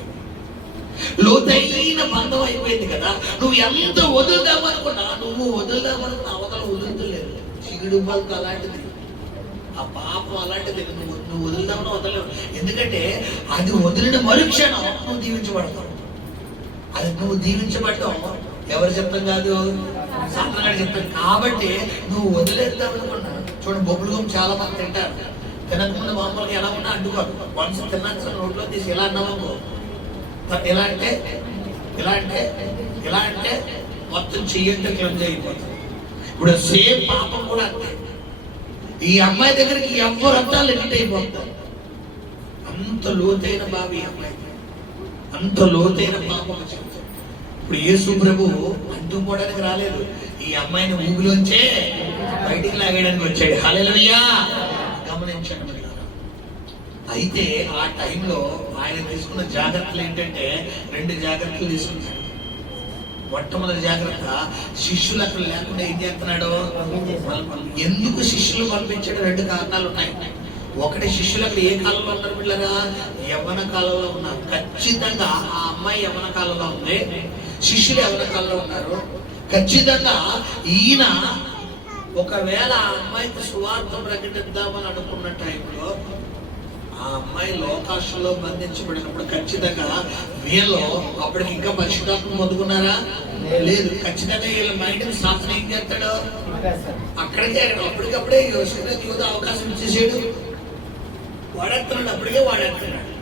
లోతైన బంధం అయిపోయింది కదా. నువ్వు ఎంత వదులుదామనుకున్నా, నువ్వు వదులుదామనుకున్న అవతల వదులుతలేదు. చిగుడు బంధం అలాంటిది, ఆ పాపం అలాంటిది. నువ్వు వదులుదామని వదలలేవు. ఎందుకంటే అది వదిలిన మరుక్షణం నువ్వు దీవించబడతావు. అది నువ్వు దీవించబడతావు ఎవరు చెప్తాం కాదు, సాంతగాడు చెప్తాను. కాబట్టి నువ్వు వదిలేద్దాం అనుకున్నా. చూడండి, బొబ్బులు గుమ్మ చాలా మంది తింటారు. తినకముందు మామూలుగా ఎలా ఉన్నా అడ్డుకోరు. వన్స్ తిన్నాక నోట్లో తీసి ఎలా అన్నామనుకో, ఎలా అంటే మొత్తం చెయ్యంటే క్లబ్జ్ అయిపోతుంది. ఇప్పుడు సేమ్ పాపం కూడా అంతే. ఈ అమ్మాయి దగ్గరికి ఎవరు అర్థాలు ఎన్నిట్ అయిపోతారు. అంత లోతైన బావి అమ్మాయి, అంత లోతైన పాపం చెప్తారు. ఇప్పుడు యేసు ప్రభు అంటుకోవడానికి రాలేదు, ఈ అమ్మాయిని ఊబిలోంచే బయటికి లాగేయడానికి వచ్చాడు. హల్లెలూయా. గమనించండి. అయితే ఆ టైంలో ఆయన తీసుకున్న జాగ్రత్తలు ఏంటంటే 2 జాగ్రత్తలు తీసుకున్నాడు. మొట్టమొదటి జాగ్రత్త, శిష్యులు అక్కడ లేకుండా ఏం చేస్తున్నాడు? ఎందుకు శిష్యులు పంపించాడు? 2 కారణాలు ఉన్నాయి. ఒకటి, శిష్యులు అక్కడ ఏ కాలంలో ఉన్నారు పిల్లగా? యవ్వన కాలంలో ఉన్నారు. ఖచ్చితంగా ఆ అమ్మాయి యవ్వన కాలంలో ఉంది, శిష్యులు యవ్వన కాలంలో ఉన్నారు. ఖచ్చితంగా ఈయన ఒకవేళ ఆ అమ్మాయికి సువార్త ప్రకటిద్దామని అనుకున్న టైంలో ఆ అమ్మాయి లోకాశలో బంధించబడినప్పుడు ఖచ్చితంగా వీళ్ళు అప్పటికి ఇంకా పరిశుద్ధాత్మ పొందుకున్నారా? లేదు. ఖచ్చితంగా వీళ్ళ మైండ్ శాస్త్రం ఏం చేస్తాడు? అక్కడికే అప్పటికప్పుడే యోధ అవకాశం ఇచ్చేసాడు. వాడేస్తున్నాడు, అప్పటికే వాడేస్తున్నాడు.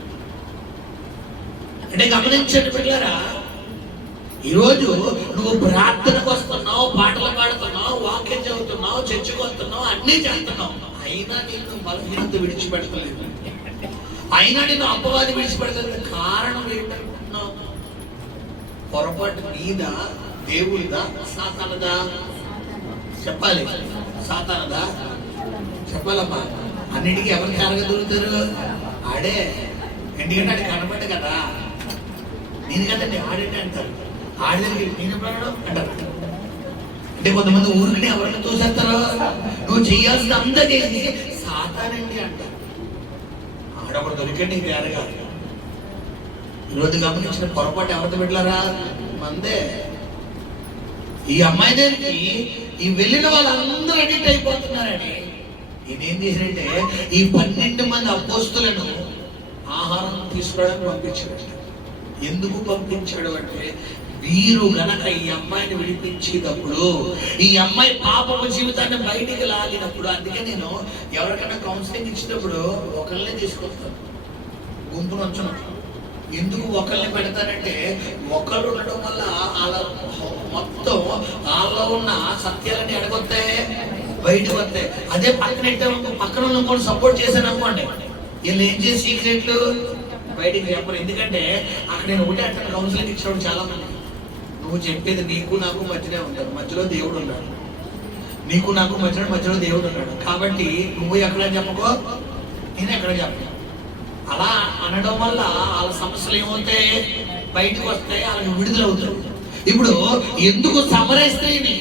అంటే గమనించండి పిల్లరా, ఈరోజు నువ్వు ప్రార్థనకు వస్తున్నావు, పాటలు పాడుతున్నావు, వాక్యం చదువుతున్నావు, చర్చకు వస్తున్నావు, అన్నీ చేస్తున్నావు, అయినా నేను బలహీనత విడిచిపెడతలేదు, అయినా నేను అపవాది విడిచిపెడతలేదు. కారణం ఏంటనుకుంటున్నావు? పొరపాటు నీదా, దేవుడిదా, సాతానదా? చెప్పాలి. సాతానదా? చెప్పాలమ్మా. అన్నిటికీ ఎవరు కారగా దొరుకుతారు? ఆడే. ఎందుకంటే ఆడి కనబడ్డ కదా, నేను కదండి ఆడండి అంటారు. ఆడదానికి నేను పడడం అంటారు. అంటే కొంతమంది ఊరికి ఎవరైనా తోసేస్తారో, నువ్వు చేయాల్సిన అంతా చేసి సాతానండి అంటారు. ఆడొకడు దొరికండి వేరగా. ఈరోజు గమనించిన పొరపాటు ఎవరితో పెట్టారా? మందే. ఈ అమ్మాయి దగ్గరికి ఈ వెళ్ళిన వాళ్ళందరూ అడిక్ట్ అయిపోతున్నారని ఇదేం చేశాడంటే ఈ 12 మంది అపోస్తులను ఆహారం తీసుకోవడానికి పంపించాడు. ఎందుకు పంపించాడు అంటే, వీరు గనక ఈ అమ్మాయిని విడిపించేటప్పుడు, ఈ అమ్మాయి పాపపు జీవితాన్ని బయటికి లాగినప్పుడు, అందుకే నేను ఎవరికైనా కౌన్సిలింగ్ ఇచ్చినప్పుడు ఒకళ్ళనే తీసుకొస్తాను, గుంపు నుంచును. ఎందుకు ఒకళ్ళని పెడతానంటే, ఒకళ్ళు ఉండడం వల్ల వాళ్ళ మొత్తం వాళ్ళలో ఉన్న సత్యాలని ఎడగొస్తాయి, బయటకు వస్తాయి. అదే పక్కన ఇంకోటి సపోర్ట్ చేశాను అనుకోండి, వీళ్ళు ఏం చేసి సీక్రెట్లు బయటికి చెప్పరు. ఎందుకంటే అక్కడ నేను ఒకటే అక్కడ కౌన్సిలింగ్ ఇచ్చినప్పుడు చాలా మంది, నువ్వు చెప్పేది నీకు నాకు మధ్యనే ఉంటాడు, మధ్యలో దేవుడు ఉన్నాడు. నీకు నాకు మధ్యలో దేవుడు ఉన్నాడు. కాబట్టి నువ్వు ఎక్కడ చెప్పకో, నేను ఎక్కడ చెప్పను. అలా అనడం వల్ల వాళ్ళ సమస్యలు ఏమవుతాయి? బయటకు వస్తాయి, వాళ్ళకి విడుదల అవుతారు. ఇప్పుడు ఎందుకు సమరయిస్తాయని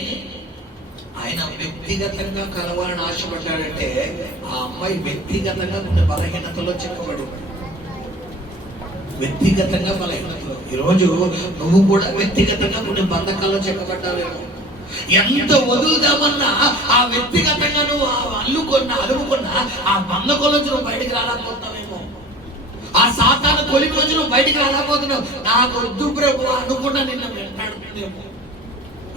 వ్యక్తిగతంగా కలవాలని ఆశపడ్డాడంటే ఆ అమ్మాయి వ్యక్తిగతంగా కొన్ని బలహీనతలో చిక్కబడింది. వ్యక్తిగతంగా బలహీనతలో. ఈరోజు నువ్వు కూడా వ్యక్తిగతంగా కొన్ని బంధకాల్లో చిక్కబడ్డావేమో. ఎంత వదులుదామన్నా ఆ వ్యక్తిగతంగా నువ్వు అలుముకున్న ఆ బంధకంలో నువ్వు బయటికి రాలేకపోతున్నావేమో. ఆ సాతాను కొలిమి నుంచి నువ్వు బయటికి రాలేకపోతున్నావు. నాకు వద్దు ప్రభు అనుకున్నా నిన్ను వెంటాడుతుందేమో.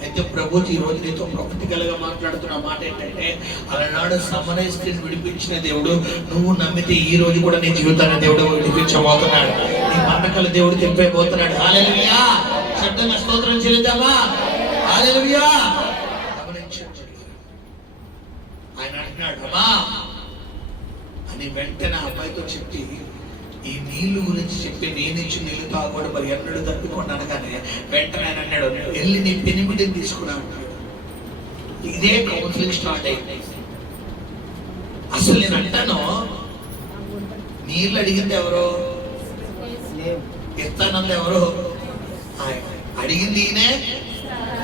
అయితే ప్రభుజీ ఈ రోజు నీతో ప్రొఫెటికల్ గా మాట్లాడుతున్న మాట ఏంటంటే, అలనాడు సమరయ స్త్రీని విడిపించిన దేవుడు నువ్వు నమ్మితే ఈ రోజు కూడా నీ జీవితాన్ని దేవుడు విడిపించబోతున్నాడు. నీ బంధకాలు దేవుడు తెంపైపోతున్నాడు. హల్లెలూయా. శబ్దంగా స్తోత్రం చెల్లిద్దామా? హల్లెలూయా. గమనించండి, ఆయన అంటున్నాడు అమ్మా అని వెంటనే అమ్మాయితో చెప్పి ఈ నీళ్లు గురించి చెప్పి నేను ఇచ్చి నీళ్లు తాగకూడదు మరి ఎన్నడూ తప్పికుండా అనగానే వెంటనే ఆయన అన్నాడు వెళ్ళి నీ పెనిమిటిని తీసుకున్నా అన్నాడు. ఇదే కౌన్సిలింగ్ స్టార్ట్ అయింది. అసలు నేను అంటాను, నీళ్ళు అడిగింది ఎవరో, ఇస్తానంది ఎవరో, అడిగింది ఈయనే,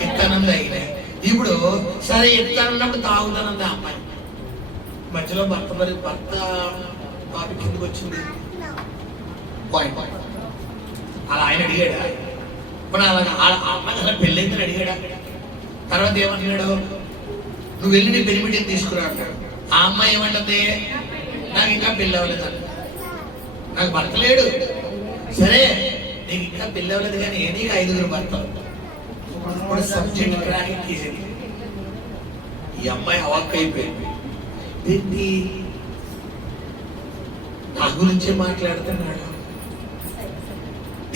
ఇస్తానంది అయినే. ఇప్పుడు సరే ఇస్తానన్నప్పుడు తాగుతానంది ఆ అమ్మాయి. మధ్యలో భర్త పాపి కిందకి వచ్చింది. అలా ఆయన అడిగాడా? ఇప్పుడు అలా అమ్మాయి అలా పెళ్ళైందని అడిగాడా? తర్వాత ఏమన్నాడు? నువ్వు వెళ్ళి నీ బెనిఫిట్ తీసుకురా అంటాడు. ఆ అమ్మాయి ఏమంటుంది? నాకు ఇంకా పెళ్ళి అవ్వలేదు, నాకు భర్త లేడు. సరే నీకు ఇంకా పెళ్ళి అవ్వలేదు కానీ నీకు 5 భర్త. ఇప్పుడు సబ్జెక్ట్ ట్రాకింగ్ తీసింది. ఈ అమ్మాయి అవాక్ అయిపోయింది. ఏంటి నా గురించే మాట్లాడుతున్నాడు,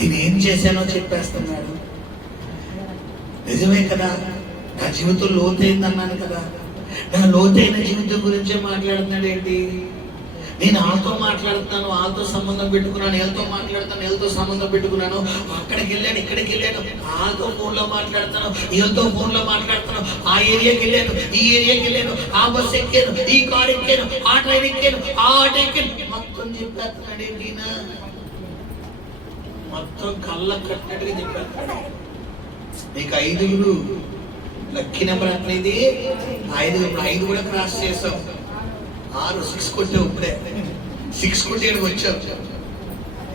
నేనేం చేశానో చెప్పేస్తున్నాడు. నిజమే కదా, నా జీవితం లోతైంది అన్నాను కదా, నా లోతైన జీవితం గురించే మాట్లాడుతున్నాడు ఏంటి? నేను ఆతో మాట్లాడుతున్నాను, ఆతో సంబంధం పెట్టుకున్నాను, ఏళ్ళతో మాట్లాడుతాను, ఏళ్ళతో సంబంధం పెట్టుకున్నాను, అక్కడికి వెళ్ళాను, ఇక్కడికి వెళ్ళాను, ఆతో ఫోన్లో మాట్లాడుతాను, ఏళ్ళతో ఫోన్లో మాట్లాడుతాను, ఆ ఏరియాకి వెళ్ళాను, ఈ ఏరియాకి వెళ్ళాను, ఆ బస్ ఎక్కాను, ఈ కార్ ఎక్కాను, ఆ ట్రైన్ ఎక్కాను, ఆ ఆటో ఎక్కాను, మొత్తం చెప్పేస్తున్నాడు ఏంటి? మొత్తం కళ్ళ కట్టినట్టుగా చెప్పేస్తాడు. నీకు 5 లక్కీ నెంబర్ అంటే ఇది 5 కూడా క్రాస్ చేసావు. 6 కొట్టావు. ఇప్పుడే 6 కొట్టేకి వచ్చావు.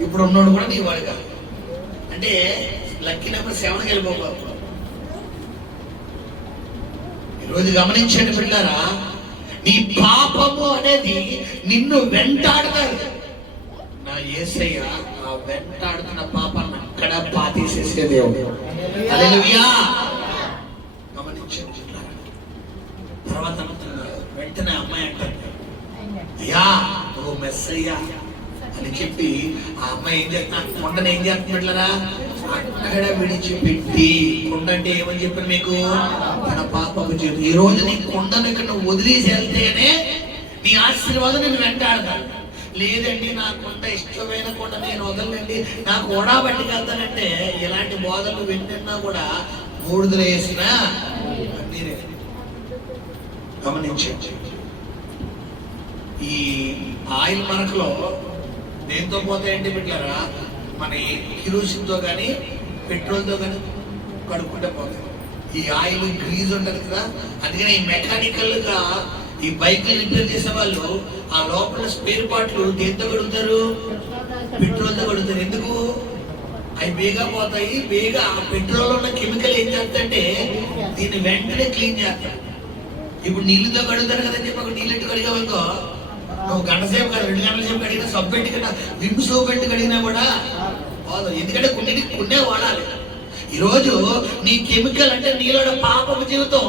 ఇప్పుడు ఉన్నాడు కూడా నీ వాడుగా. అంటే లక్కీ నెంబర్ 7కి వెళ్ళిపోతావు. ఈరోజు గమనించండి బిడ్డారా, నీ పాపము అనేది నిన్ను వెంటాడతాడు. నా యేసయ్య ఆ వెంటాడుతున్న పాపాన్ని అక్కడ పాతేసేసే దేవుడు. హల్లెలూయా. గమనించండి. తర్వాత వెంటనే అమ్మాయి అంటారు అయ్యా నువ్వు మెస్సయ్యా అని చెప్పి ఆ అమ్మాయి ఏం చేస్తున్నా కొండను ఏం చేస్తున్నట్లరా అక్కడ విడిచిపెట్టి. కొండ అంటే ఏమని చెప్పాను మీకు? తన పాపపు జీవితం. ఈ రోజు నీ కొండను ఇక్కడ నువ్వు వదిలేసి వెళ్తేనే నీ ఆశీర్వాదం నేను వెంటాడతాను. లేదండి నా కొండ ఇష్టమైన కొండ నేను వదలండి, నాకు ఓడా పట్టుకెళ్తానంటే ఇలాంటి బోధలు వింటున్నా కూడా బూడిదలు వేసినా మీరే. గమనించండి, ఈ ఆయిల్ మరకలో దేంతో పోతాయండి బిడ్డారా? మన కిరోసిన్తో కానీ పెట్రోల్తో కానీ కడుక్కుంటే పోతాయి. ఈ ఆయిల్ గ్రీజ్ ఉంటుంది కదా, అందుకని ఈ మెకానికల్ గా ఈ బైక్లు రిపేర్ చేసే వాళ్ళు ఆ లోపల స్పేర్ పార్ట్లు దేంతో కడుగుతారు? పెట్రోల్తో కడుగుతారు. ఎందుకు? అవి బేగా పోతాయి. బేగా ఆ పెట్రోల్ ఉన్న కెమికల్ ఏం చేస్తాయంటే దీన్ని వెంటనే క్లీన్ చేస్తారు. ఇప్పుడు నీళ్ళతో కడుగుతారు కదని చెప్పి ఒక నీళ్ళు కడిగావనుకో, నువ్వు గంట సేపు కాదు 2 గంటల సేపు కడిగినా, సబ్బు పెట్టి కన్నా, విమ్ సోప్ పెట్టి కడిగినా కూడా పోదు. ఎందుకంటే కొన్నే వాడాలి. ఈరోజు నీ కెమికల్ అంటే నీలో పాపపు జీవితం,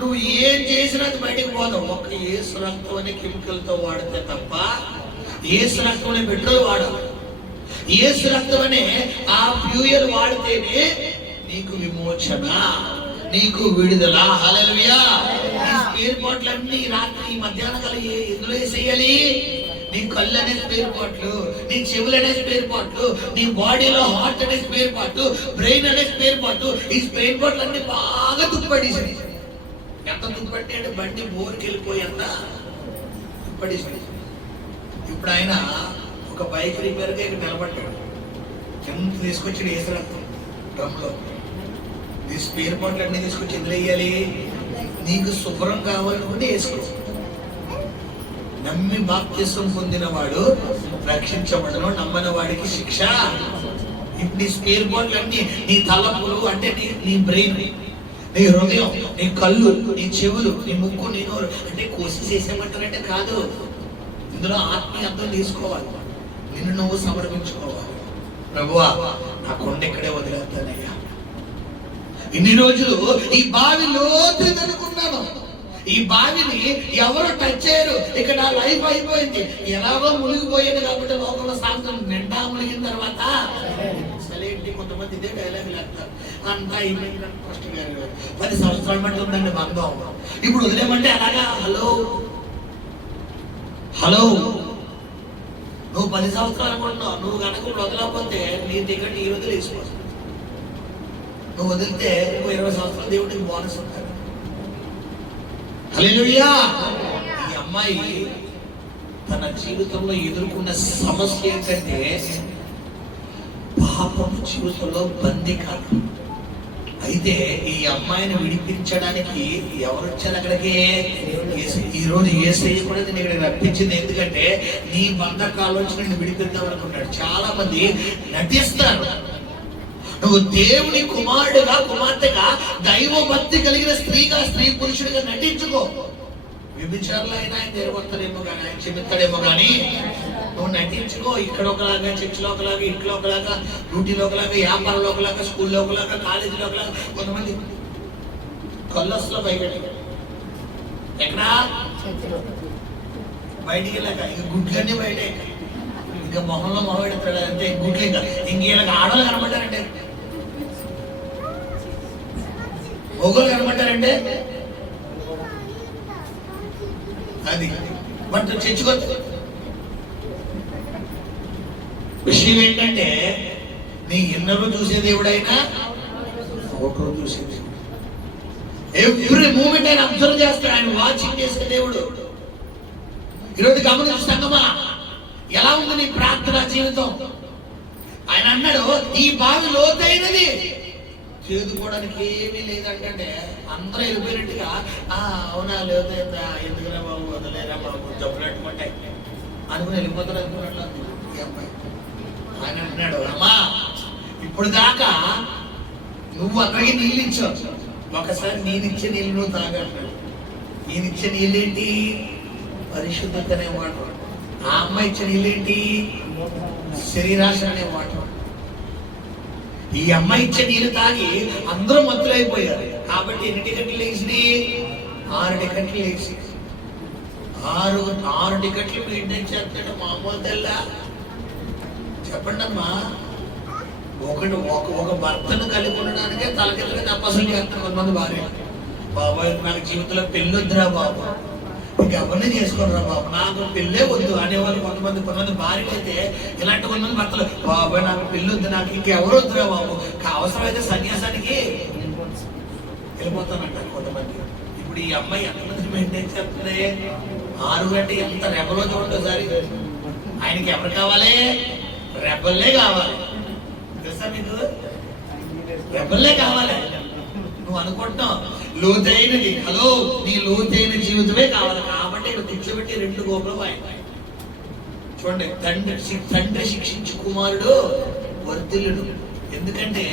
నువ్వు ఏం చేసినా అది బయటకు పోతావు. ఒక యేసు రక్తం అనే కెమికల్ తో వాడితే తప్ప, యేసు రక్తం అనే పెట్రోల్ వాడాలి. యేసు రక్తం అనే ఆ ఫ్యూయల్ వాడితేనే నీకు విమోచన, నీకు విడుదల. హల్లెలూయా. నీ స్పేర్ పార్ట్లన్నీ రాత్రి మధ్యాహ్నం కలిగి ఎందులో వేసేయాలి? నీ కళ్ళు అనే స్పేర్ పార్ట్లు, నీ చెవులు అనే స్పేర్ పార్ట్లు, నీ బాడీలో హార్ట్ అనే స్పేర్ పార్ట్, బ్రెయిన్ అనే స్పేర్ పార్ట్. ఈ స్పేర్ పార్ట్లు అన్ని బాగా తుప్పడేసాయి. ఎంత తుప్పట్టి అంటే బండి బోర్కి వెళ్ళిపోయేంత తుప్పడేసాయి. ఇప్పుడు ఆయన ఒక బైక్ రిపేర్గా ఇక్కడ నిలబడ్డాడు. కింద తీసుకొచ్చి వేసి రక్తం డ్రమ్లో ఈ స్పేర్ పార్ట్లు అన్ని తీసుకొచ్చి ఎందులో వేయాలి? నీకు శుభ్రం కావాలనుకుంటే వేసుకో. నమ్మి బాప్తిసం పొందిన వాడు రక్షించబడను, నమ్మని వాడికి శిక్ష. ఇప్పుడు నీ స్పేర్ బోర్డులన్నీ, నీ తలపులు అంటే నీ బ్రెయిన్, నీ హృదయం, నీ కళ్ళు, నీ చెవులు, నీ ముక్కు, నీ నోరు అంటే కోసి చేసేమంటారంటే కాదు. ఇందులో ఆత్మీయ అర్థం తీసుకోవాలి. నిన్ను నువ్వు సమర్పించుకోవాలి. ప్రభువా, నా కొండ ఇక్కడే వదిలేస్తానయ్యా. ఇన్ని రోజులు ఈ బావి లోతుదనుకున్నాను, ఈ బావిని ఎవరు టచ్ చేయరు, ఇక నా లైఫ్ అయిపోయింది, ఎలాగో మునిగిపోయాను కాబట్టి లోకంలో సాగుతాం. నిండా మునిగిన తర్వాత సలేంటి కొంతమంది ఇదే డైలాగ్ లేస్తారు, అంతా అయిపోయింది. 10 సంవత్సరాల మట్టి ఉందండి బంధం, ఇప్పుడు వదిలేమంటే అలాగా. హలో, నువ్వు 10 సంవత్సరాలు అనుకుంటున్నావు, నువ్వు కనుక వదలకపోతే నీ టికెట్ ఈ రోజు వేసుకోవచ్చు. నువ్వు వదిలితే 20 సంవత్సరాలు దేవుడికి బోనస్ ఉంటాడు. హల్లెలూయా. ఈ అమ్మాయి తన జీవితంలో ఎదుర్కొన్న సమస్య ఏంటంటే పాపము జీవితంలో బందీ కాదు. అయితే ఈ అమ్మాయిని విడిపించడానికి ఎవరు వచ్చారు అక్కడికి? ఈ రోజు యేసయ్య కూడా నేను ఇక్కడ రప్పించింది. ఎందుకంటే నీ బంధకాలోంచి నిన్ను విడిపిద్దాం అనుకుంటాడు. చాలా మంది నటిస్తారు. నువ్వు దేవుని కుమారుడుగా, కుమార్తెగా, దైవ భక్తి కలిగిన స్త్రీగా, స్త్రీ పురుషుడిగా నటించుకో. వ్యభిచారులు అయినా ఆయన తెరవడతాడేమో కానీ, ఆయన క్షమిస్తాడేమో కానీ నువ్వు నటించుకో. ఇక్కడ ఒకలాగా, చర్చిలో ఒకలాగా, ఇంట్లో ఒకలాగా, డ్యూటీలో ఒకలాగా, వ్యాపారంలో ఒకలాగా, స్కూల్లో ఒకలాగా, కాలేజీలో ఒకలాగా. కొంతమంది కల్లస్లో బయటకి ఎక్కడా బయటికి వెళ్ళాక ఇక గుడ్లన్నీ బయటే, ఇంకా మొహంలో మొహం పెడతాడు అంతే. గుడ్లు ఇంకా ఇంకేళ్ళకి ఆడలు కనబడ్డారంటే, మొగలు కనబడ్డారంటే అది బట్ చర్చకొచ్చు. విషయం ఏంటంటే నీ ఇన్నరు చూసే దేవుడైనా ఒకరు చూసే దేవుడు. ఎవ్రీ మూమెంట్ ఆయన అబ్జర్వ్ చేస్తాడు, ఆయన వాచింగ్ చేసే దేవుడు. ఈరోజు గమనిస్తామా ఎలా ఉంది నీ ప్రార్థనా జీవితం? ఆయన అన్నాడు ఈ బావి లోతైనది, చేదుకోవడానికి ఏమీ లేదంటే అందరూ వెళ్ళిపోయినట్టుగా అవునా లోతైందా, ఎందుకురా బాబు, వదలేరా బాబు, జబ్బులట్టుకుంటే అనుకుని వెళ్ళిపోతారు అనుకున్నట్లు ఈ అమ్మాయి. ఆయన అంటున్నాడు అమ్మా ఇప్పుడు దాకా నువ్వు అందరికి నీళ్ళు ఇచ్చావు, ఒకసారి నేనిచ్చే నీళ్ళు నువ్వు తాగంటున్నాడు. నేనిచ్చే నీళ్ళేంటి? పరిశుద్ధత అనే వాటర్. ఆ అమ్మాయి ఇచ్చే నీళ్ళేంటి? శరీరాశ అనే వాటర్. ఈ అమ్మాయి ఇచ్చే నీళ్ళు తాగి అందరూ మత్తులైపోయారు. కాబట్టి ఎన్ని టికెట్లు వేసి? 6 టికెట్లు వేసి 6 టికెట్లు మెయింటైన్ చేస్తాడు. మామూలు తెల్లా చెప్పండి అమ్మా. ఒక భర్తను కలిగి ఉండడానికే తలకెళ్ళి తపస్సులు చేస్తారు కొంతమంది భార్య. బాబాయ్ నాకు జీవితంలో పెళ్ళొద్దురా బాబు, ఇంకెవరిని చేసుకోరా బాబు, నాకు పెళ్ళే వద్దు అనేవాళ్ళు కొంతమంది భార్యలు. అయితే ఇలాంటి కొంతమంది భర్తలు, బాబాయ్ నాకు పెళ్ళొద్దు, నాకు ఇంకెవరు వద్దురా బాబు, అవసరమైతే సన్యాసానికి వెళ్ళిపోతానంటారు కొంతమంది. ఇప్పుడు ఈ అమ్మాయి ఎంతమంది మెయింటైన్ చేస్తుంది? 6 గంట ఎంత రెబలో చూడండి ఒకసారి. ఆయనకి ఎవరు కావాలి? రెబల్లే కావాలి. తెలుసా మీకు? రెబల్లే కావాలి. నువ్వు అనుకుంటున్నావు లోతైనది. హలో, నీ లోతైన జీవితమే కావాలి. కాబట్టి ఇక్కడ కూర్చోబెట్టి 2 గోపురం ఆయన చూడండి. తండ్రి శిక్షించు కుమారుడు వర్ధిల్లుడు. ఎందుకంటే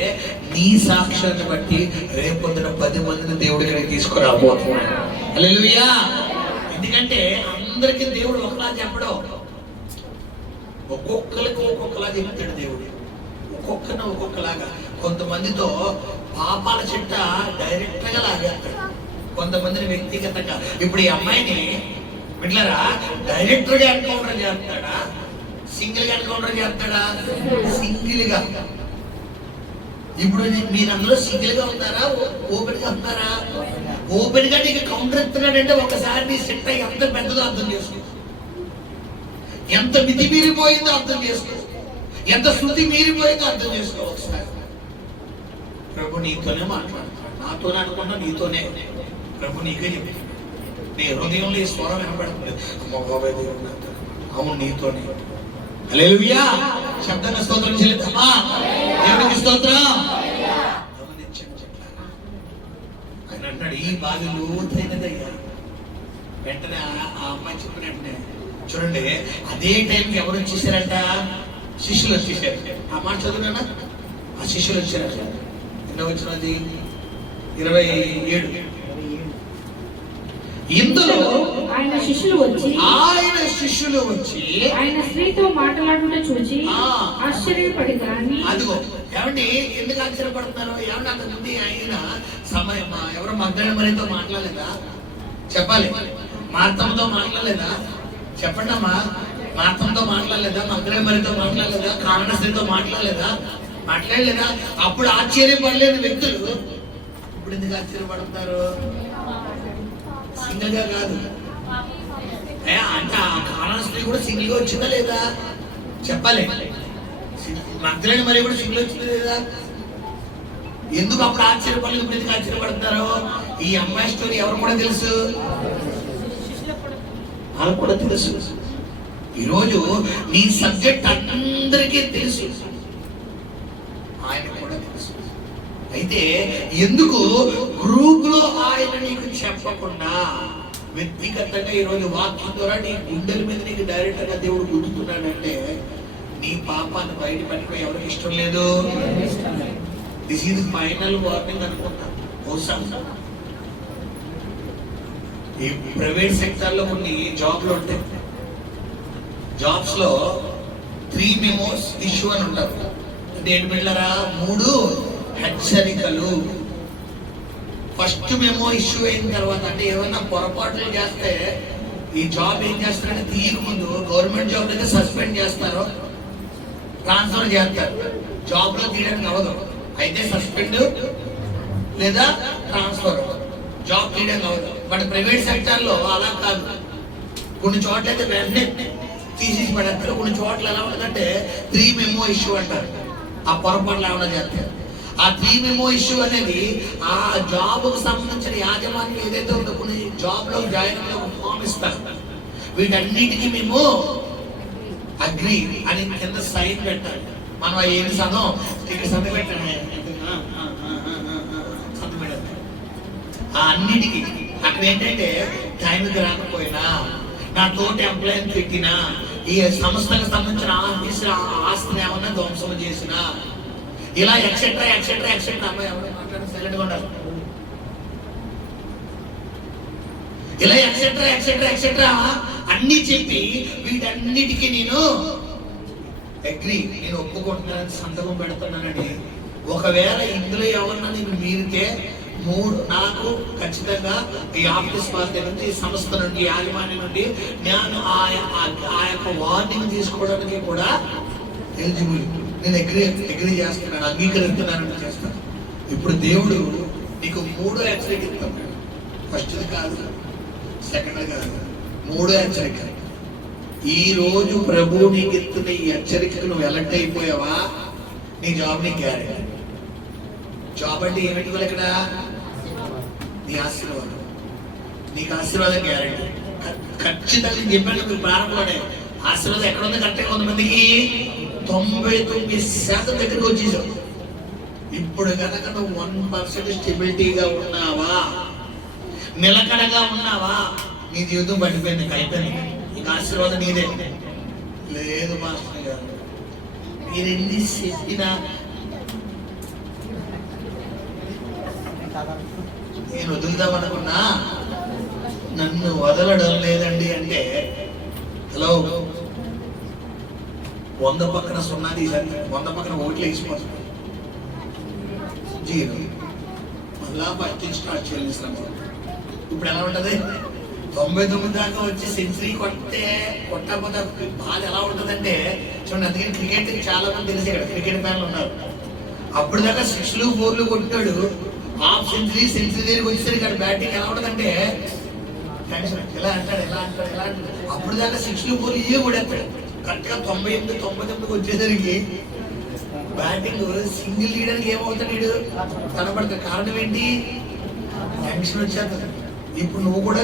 నీ సాక్ష్యాన్ని బట్టి రేపొద్దున 10 మందిని దేవుడి ఇక్కడికి తీసుకురాబోతున్నాడు. హల్లెలూయా. ఎందుకంటే అందరికీ దేవుడు ఒకలా చెప్పడం, ఒక్కొక్కరికి ఒక్కొక్కలా చెప్తాడు దేవుడు, ఒక్కొక్కరిని ఒక్కొక్కలాగా. కొంతమందితో పాపాల చిట్ట డైరెక్ట్ గా లాగేస్తాడు, కొంతమందిని వ్యక్తిగతంగా. ఇప్పుడు ఈ అమ్మాయిని బిడ్డలారా డైరెక్టర్ గా ఎన్కౌంటర్ చేస్తాడా, సింగిల్ గా ఎన్కౌంటర్ చేస్తాడా? సింగిల్ గా. ఇప్పుడు మీరందరూ సింగిల్ గా ఉన్నారా, ఓపెన్ గా ఉన్నారా? ఓపెన్ గా నీకు కౌంటర్ ఇస్తున్నాడంటే ఒకసారి నీ చిట్ట ఎంత పెద్దదో అర్థం చేసుకో, ఎంత మితి మీరిపోయిందో అర్థం చేసుకో, ఎంత శృతి మీరిపోయిందో అర్థం చేసుకో. ఒకసారి ప్రభు నీతోనే మాట్లాడతాడు, నాతోనే అనుకున్నా నీతోనే. ప్రభు నీకే చెప్తాడు, నీ హృదయంలో ఈ స్వరం వినపడుతుంది, అవును నీతోనే. హల్లెలూయా. శబ్దంగా స్తోత్రం చెల్లిద్దామా? దేవునికి స్తోత్రం. గమనించండి, ఆయన అన్నాడు ఈ బావి లోతైనదయ్యా. వెంటనే ఆ అమ్మాయి చెప్పిన వెంటనే చూడండి, అదే టైంకి ఎవరు వచ్చేసారంట? శిష్యులు వచ్చేసారు. ఆ మాట చదువునా? ఆ శిష్యులు వచ్చారంట. ఎన్నో వచ్చినది 27. ఇందులో ఆయన శిష్యులు వచ్చి ఆయన స్త్రీతో మాట్లాడుతూ చూచి ఆశ్చర్యపడినారని. అదిగో ఏమండి, ఎందుకు ఆశ్చర్యపడుతున్నారు? ఏమన్నా అంతకుముందు ఆయన సమయం ఎవరో మగ్ధులైన మరితో మాట్లాడలేదా? చెప్పాలి. మార్తమ్మతో మాట్లాడలేదా? చెప్పండి అమ్మా. మార్తమ్మతో మాట్లాడలేదా? మగ్ధులైన మరితో మాట్లాడలేదా? కారణ స్త్రీతో మాట్లాడలేదా? మాట్లాడలేదా? అప్పుడు ఆశ్చర్యపడలేని వ్యక్తులు ఇప్పుడు ఎందుకు ఆశ్చర్యపడుతున్నారు? సింగిల్ గా కాదు అంటే ఆ కారణ స్త్రీ కూడా సింగిల్ గా వచ్చిందా లేదా? చెప్పాలి. మగ్ధులైన మరి కూడా సింగిల్ వచ్చిందా లేదా? ఎందుకు అప్పుడు ఆశ్చర్యపడలేదు, ఇప్పుడు ఎందుకు ఆశ్చర్యపడుతున్నారు? ఈ అమ్మాయి స్టోరీ ఎవరు కూడా తెలుసు, వాళ్ళకు కూడా తెలుసు. ఈరోజు నీ సబ్జెక్ట్ అందరికీ తెలుసు, ఆయన కూడా తెలుసు. అయితే ఎందుకు గ్రూప్ లో ఆయన నీకు చెప్పకుండా వ్యక్తిగతంగా ఈరోజు వాక్యం ద్వారా నీ గుండెల మీద నీకు డైరెక్ట్ గా దేవుడు గుర్తున్నాడంటే నీ పాపాన్ని బయట పెట్టడం ఎవరికి ఇష్టం లేదు. దిస్ ఈజ్ ఫైనల్ వార్నింగ్ అనుకుంటా. బహుశా ఈ ప్రైవేట్ సెక్టర్ లో కొన్ని జాబ్లు ఉంటాయి. జాబ్స్ లో 3 మెమోస్ ఇష్యూ అని ఉంటారు. అంటే ఏంటి బిడ్డలారా? 3 హెచ్చరికలు. ఫస్ట్ మెమో ఇష్యూ అయిన తర్వాత, అంటే ఏమైనా పొరపాట్లు చేస్తే ఈ జాబ్ ఏం చేస్తారంటే తీయక ముందు గవర్నమెంట్ జాబ్ అయితే సస్పెండ్ చేస్తారు, ట్రాన్స్ఫర్ చేస్తారు. జాబ్ లో తీయడానికి అవ్వదు, అయితే సస్పెండ్ లేదా ట్రాన్స్ఫర్. జాబ్ తీయడానికి అవ్వదు. బట్ ప్రైవేట్ సెక్టర్ లో అలా కాదు. కొన్ని చోట్ల అయితే వెంటనే తీసేసి పడేస్తారు. కొన్ని చోట్ల ఎలా ఉంటుందంటే 3 మెమో ఇష్యూ అంటారు. ఆ పొరపాట్లు ఏమైనా చేస్తారు. ఆ 3 మెమో ఇష్యూ అనేది ఆ జాబ్ కు సంబంధించిన యాజమాన్యం ఏదైతే ఉందో కొన్ని జాబ్ లో జాయిన్ అయ్యే ఒక ఫామ్ ఇస్తారు. వీటన్నిటికీ మేము అగ్రి అని కింద సైన్ పెట్టాలి. మనం ఏమి సగం ఇక్కడ సంత పెట్టాము, సంత పెట్టాలి. ఆ అన్నిటికీ అక్కడ ఏంటంటే టైంకి రాకపోయినా, నా తోటి ఎంప్లాయ్ పెట్టినా, ఈ సంస్థకు సంబంధించిన ఆస్తిని ఏమన్నా ధ్వంసం చేసినా, ఇలా ఎక్సెట్రా ఎక్సెట్రా ఎక్సెట్రా. అమ్మాయి ఎవరు మాట్లాడి సైలెంట్ గా ఉండాలి. ఇలా ఎక్సెట్రా ఎక్సెట్రా ఎక్సెట్రా అన్ని చెప్పి వీటన్నిటికీ నేను అగ్రి, నేను ఒప్పుకుంటున్నానని సంతకం పెడుతున్నానని. ఒకవేళ ఇందులో ఎవరన్నా నేను మీరితే నాకు ఖచ్చితంగా ఈ ఆఫీస్ పార్టీ నుంచి, సంస్థ నుండి, యాజమాన్యం నుండి నేను ఆ యొక్క వార్నింగ్ తీసుకోవడానికి కూడా ఎలిజిబుల్. నేను అగ్రి చేస్తున్నాను, అంగీకరిస్తున్నానని చేస్తాను. ఇప్పుడు దేవుడు నీకు 3వ హెచ్చరిక ఇస్తాడు. ఫస్ట్ది కాదు, సెకండ్ కాదు, 3వ హెచ్చరిక. ఈ రోజు ప్రభు నీకు ఇస్తున్న ఈ హెచ్చరికకు నువ్వు ఎలక్ట్ అయిపోయావా, నీ జాబ్ నీ గ్యారెంటీ. జాబ్ అంటే ఏమిటి ఇక్కడ? నీ ఆశీర్వాదం. నీకు ఆశీర్వాదం గ్యారెంటీ ఖచ్చితంగా. నేను చెప్పాను మీకు ప్రారంభంలోనే, ఆశీర్వాదం ఎక్కడ ఉంది కరెక్ట్గా కొంతమందికి 99% దగ్గరికి వచ్చేసావు. ఇప్పుడు కనుక నువ్వు 1% స్టెబిలిటీగా ఉన్నావా, నిలకడగా ఉన్నావా, నీ జీవితం పడిపోయింది, అయిపోయింది. నీకు ఆశీర్వాదం నీదే. లేదు మాస్టర్ గారు, మీరు ఎన్ని చెప్పినా నేను వదులుదామనుకున్నా నన్ను వదలడం లేదండి అంటే, హలో, 100 పక్కన 0 తీసారి, 100 పక్కన 1 వేసిపోతుంది, 0. మళ్ళా ఫస్ట్ స్టార్ట్ చేయాలి. ఇప్పుడు ఎలా ఉంటది? 99 దాకా వచ్చి సెంచరీ కొట్టకపోతే బాధ ఎలా ఉంటదంటే చూడండి. అందుకని క్రికెట్ చాలా మంది తెలిసి ఇక్కడ క్రికెట్ ఫ్యాన్లు ఉన్నారు. అప్పుడు దాకా 6లు 4లు కొట్టాడు, హాఫ్ సెంచరీ దగ్గరికి వచ్చేసరికి ఇక్కడ బ్యాటింగ్ ఎలా ఉంటదంటే టెన్షన్. ఎలా అంటాడు. అప్పుడు దాకా 6లు 4లు ఇవే కొడేస్తాడు. కరెక్ట్ గా 98, 99 వచ్చేసరికి బ్యాటింగ్ సింగిల్ తీయడానికి ఏమవుతాడు వీడు, కనబడతాడు. కారణం ఏంటి? టెన్షన్ వచ్చేస్తుంది. ఇప్పుడు నువ్వు కూడా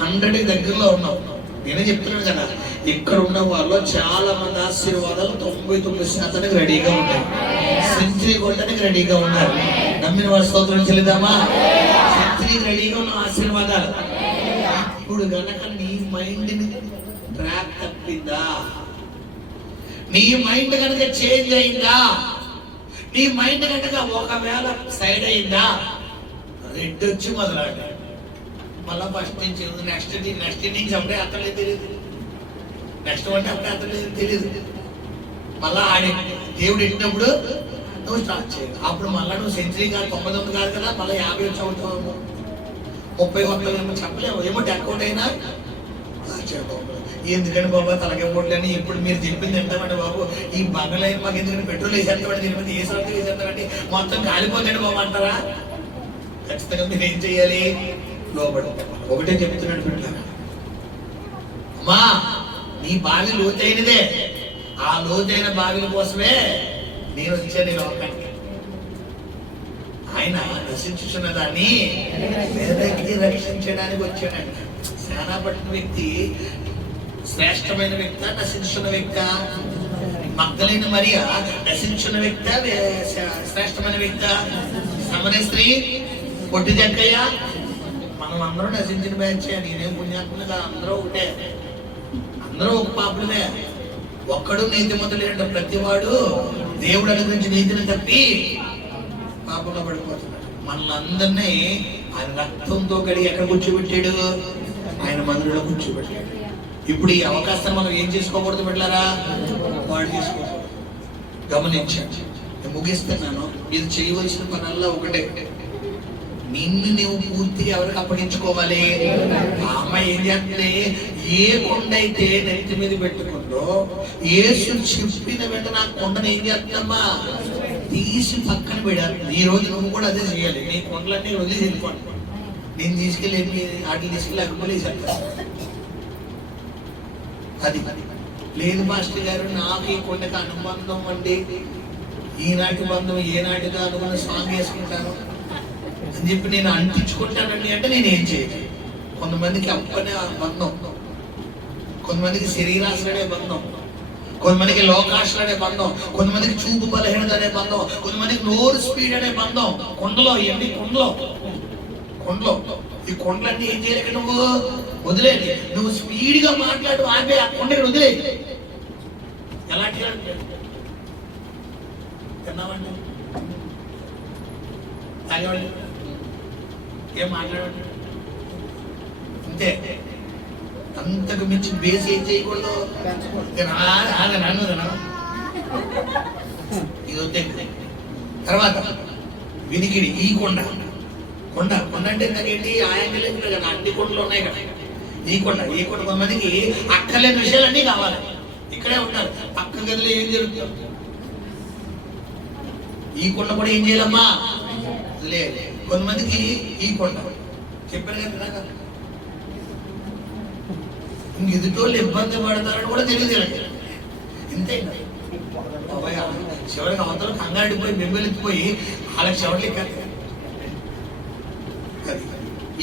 100కి దగ్గరలో ఉన్నావు. నేనే చెప్తున్నాను కదా, ఇక్కడ ఉన్న వాళ్ళు చాలా మంది ఆశీర్వాదాలు 99% రెడీగా ఉంటాయి. సెంచరీ కొట్టడానికి రెడీగా ఉన్నారు. నమ్మిన వారి స్తోత్రం చెల్లిద్దామా? సెంచరీ నీకు రెడీగా ఉన్న ఆశీర్వాదాలు. ఇప్పుడు గనక నీ మైండ్ని ట్రాప్ తప్పిందా, నీ మైండ్ కనుక చేంజ్ అయిందా, నీ మైండ్ కనుక ఒకవేళ సైడ్ అయిందా, రెడ్ వచ్చి మొదలాడు మళ్ళా ఫస్ట్ నుంచి నెక్స్ట్ ఇన్నింగ్స్ అప్పుడే అర్థలేదు తెలియదు, నెక్స్ట్ వన్ అప్పుడే అర్థలేదు తెలియదు. మళ్ళా ఆడి దేవుడు ఎట్టినప్పుడు నువ్వు స్టార్ట్ చేయాలి. అప్పుడు మళ్ళీ నువ్వు సెంచరీ కాదు 99 కాదు కదా, మళ్ళీ 50 వచ్చి అవుతావు, 30 ఏమో చెప్పలేము. ఏమో అకౌంట్ అయినా ఎందుకంటే బాబా తలకే పోట్లని ఇప్పుడు మీరు చెప్పింది ఎంతమండి బాబు, ఈ బంగాళ మాకు ఎందుకంటే పెట్రోల్ వేసేస్తామండి, దీని మీద ఏ సరుకు వేసేస్తామండి, మొత్తం కాలిపోతాడు బాబు అంటారా? ఖచ్చితంగా మీరు ఏం చెయ్యాలి? లోపల ఒకటే చెప్తున్నాడు బిడ్డ, అమ్మా నీ బావి లోతైనదే, ఆ లోతైన బావిల కోసమే నేను వచ్చాను ఈ లోకానికి. ఆయన నశించుచున్న దాన్ని వెనక్కి రక్షించడానికి వచ్చాడంట. సేనాపట్టిన వ్యక్తి శ్రేష్టమైన వ్యక్త, నశించున్న వ్యక్త? మగ్దలేని మరియా నశించున్న వ్యక్త, శ్రేష్టమైన వ్యక్త? సమర స్త్రీ, పొట్టి జక్కయ్య, మనం అందరూ నశించిన బ్యాచే. నేనేం పుణ్యాత్మగా, అందరూ ఒకటే, అందరూ ఒక పాపులమే. ఒక్కడు నీతి మొదలైన ప్రతివాడు దేవుడు అనుగ్రహించి నీతిని తప్పి పాపంలో పడిపోతున్నాడు. మనల్ని ఆయన రక్తంతో కడిగి ఎక్కడ కూర్చోబెట్టాడు? ఆయన మందిరంలో కూర్చోబెట్టాడు. ఇప్పుడు ఈ అవకాశాన్ని మనం ఏం చేసుకోకూడదు బిడ్డలారా? వాడు చేసుకోకూడదు. గమనించండి, నేను ముగిస్తున్నాను. ఇది చేయవలసిన పనల్లా ఒకటే, నిన్ను నువ్వు పూర్తిగా ఎవరికి అప్పగించుకోవాలి? ఆ అమ్మాయి ఏం చేస్తుంది? ఏ కొండ అయితే నెత్తి మీద పెట్టుకుందో యేసు చెప్పిన వెంటనే ఆ కొండను ఏం చేస్తుందమ్మా? తీసి పక్కన పెడాలి. ఈ రోజు నువ్వు కూడా అదే చేయాలి. నీ కొండలన్నీ వదిలేసి వెళ్ళిపోండి. నేను తీసుకెళ్ళి వాటిని తీసుకెళ్ళి అక్కలేసేస్తా. అది లేదు మాస్టర్ గారు, నాకు ఈ కొండకి అనుబంధం అండి, ఈనాటి బంధం ఏనాటిగా అనుకున్న సాంగ్ వేసుకుంటాను అని చెప్పి నేను అంటించుకుంటానండి అంటే నేను ఏం చేయను. కొంతమందికి అప్పనే బంధం, కొంతమందికి శరీరాశలనే బంధం, కొంతమందికి లోకాశలనే బంధం, కొంతమందికి చూపు బలహీనత అనే బంధం, కొంతమందికి నోరు స్పీడ్ అనే బంధం. కొండలో ఇవన్నీ కొండలో ఈ కొండలన్నీ ఏం చేయలేక నువ్వు వదిలేది. నువ్వు స్పీడ్ గా మాట్లాడు, ఆపే ఆ కొండకి వదిలేదు. ఎలాంటి తిన్నామండి, తాగేవాడి, ఏం మాట్లాడండి, అంతే. అంతకు మించి బేస్ ఏం చేయకూడదు. ఇది వద్దే. తర్వాత వినికిడి. ఈ కొండ అంటే ఏంటి? ఆ యాంగిల్ కదా, అన్ని కొండలు ఉన్నాయి కదా. ఈ కొండ కొంతమందికి అక్కర్లేని విషయాలన్నీ కావాలి. ఇక్కడే ఉంటారు, పక్క గదిలో ఏం జరుగుతుంది? ఈ కొండ కూడా ఏం చేయాలమ్మా? లేదు. కొంతమందికి ఈ కొండ చెప్పారు కదా, ఎదుటోళ్ళు ఇబ్బంది పడతారని కూడా తెలియదు. ఇంతే చివరికి అవతలు కంగాడిపోయి బెంబెలెత్తిపోయి వాళ్ళకి చివరికి ఎక్కాలి.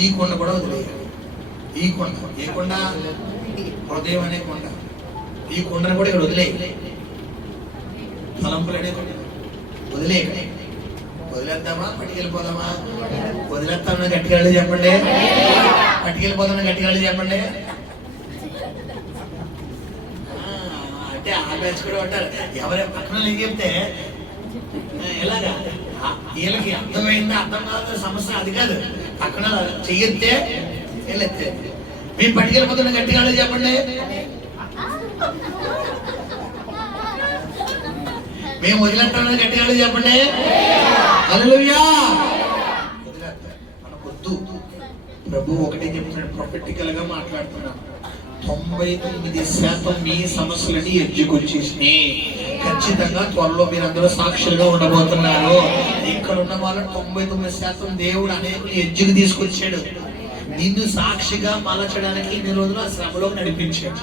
ఈ కొండ కూడా వదిలేయాలి. ఈ కొండ ఏ కొండ? హృదయం అనే కొండ. ఈ కొండను కూడా ఇక్కడ వదిలేయాలి. తలంపులు అనే కొండ వదిలేయాలి. వదిలేద్దామా? పట్టుకెళ్ళిపోదామా? వదిలేస్తామన్నా గట్టిగా చెప్పండి. పట్టుకెళ్ళిపోదామని గట్టిగా చెప్పండి. అంటే ఆ బ్యాచ్ కూడా ఉంటారు. ఎవరి పక్కన ఏం చెప్తే ఎలాగా వీళ్ళకి అర్థమైందా అర్థం కాదు సమస్య అది కాదు. పక్కన చెయ్యొద్దే వీళ్ళెత్తే. మేము పట్టుకెళ్ళిపోతున్న గట్టిగా చెప్పండి. మేము వదిలేస్తామని గట్టిగా చెప్పండి. హల్లెలూయా. వదిలేస్తాం మనకొద్దు. ప్రభు ఒకటే చెప్తున్నాడు, ప్రొఫెటికల్ గా మాట్లాడుతున్నాడు. 99% మీ సమస్యలని ఎడ్జుకొచ్చేసినాయి. ఖచ్చితంగా త్వరలో మీరందరూ సాక్షులుగా ఉండబోతున్నారు. ఇక్కడ ఉన్న వాళ్ళు 99% దేవుడు అనేకులు ఎడ్జుకు తీసుకొచ్చాడు. నిన్ను సాక్షిగా మలచడానికి ఇన్ని రోజులు ఆ శ్రమలో నడిపించాడు.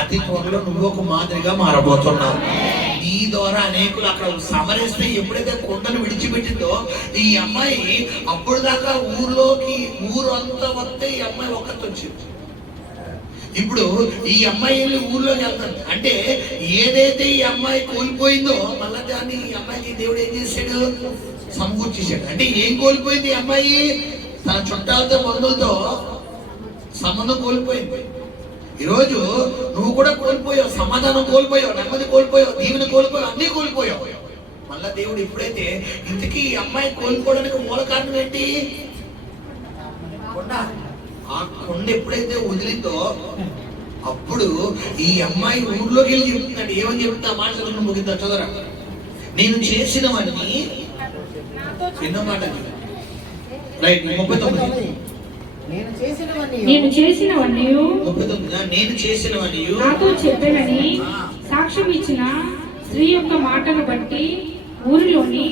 అతి త్వరలో నువ్వు ఒక మాదిరిగా మారబోతున్నావు. నీ ద్వారా అనేకులు అక్కడ సమరిస్తే ఎప్పుడైతే కొండను విడిచిపెట్టిందో ఈ అమ్మాయి అప్పుడు దాకా ఊరు అంతా వస్తే ఈ అమ్మాయి ఒక్కటి వచ్చింది. ఇప్పుడు ఈ అమ్మాయి వెళ్ళి ఊర్లోకి వెళ్తాడు. అంటే ఏదైతే ఈ అమ్మాయి కోల్పోయిందో మళ్ళా దాన్ని ఈ అమ్మాయికి దేవుడు ఏం చేశాడు? సమకూర్చేశాడు. అంటే ఏం కోల్పోయింది ఈ అమ్మాయి? తన చుట్టాలతో బంధువులతో సంబంధం కోల్పోయింది. ఈరోజు నువ్వు కూడా కోల్పోయావు, సమాధానం కోల్పోయావు, నెమ్మది కోల్పోయావు, దీవెన కోల్పోయావు, అన్నీ కోల్పోయావు. మళ్ళా దేవుడు ఎప్పుడైతే ఇంతకీ ఈ అమ్మాయి కోల్పోవడానికి మూల కారణం ఏంటి? కొండ. ఆ కొండ ఎప్పుడైతే వదిలిందో అప్పుడు ఈ అమ్మాయి ఊర్లోకి వెళ్ళి చెప్తున్నాడు. ఏమని చెప్తా మాట చదువు ముగిద్దా చదరా. నేను చేసినవన్నీ చిన్న మాట రైట్ 39. నేను చేసినవన్నీ నాతో చెప్పానని సాక్ష్యం ఇచ్చిన స్త్రీ యొక్క మాటను బట్టి ఊరిలోని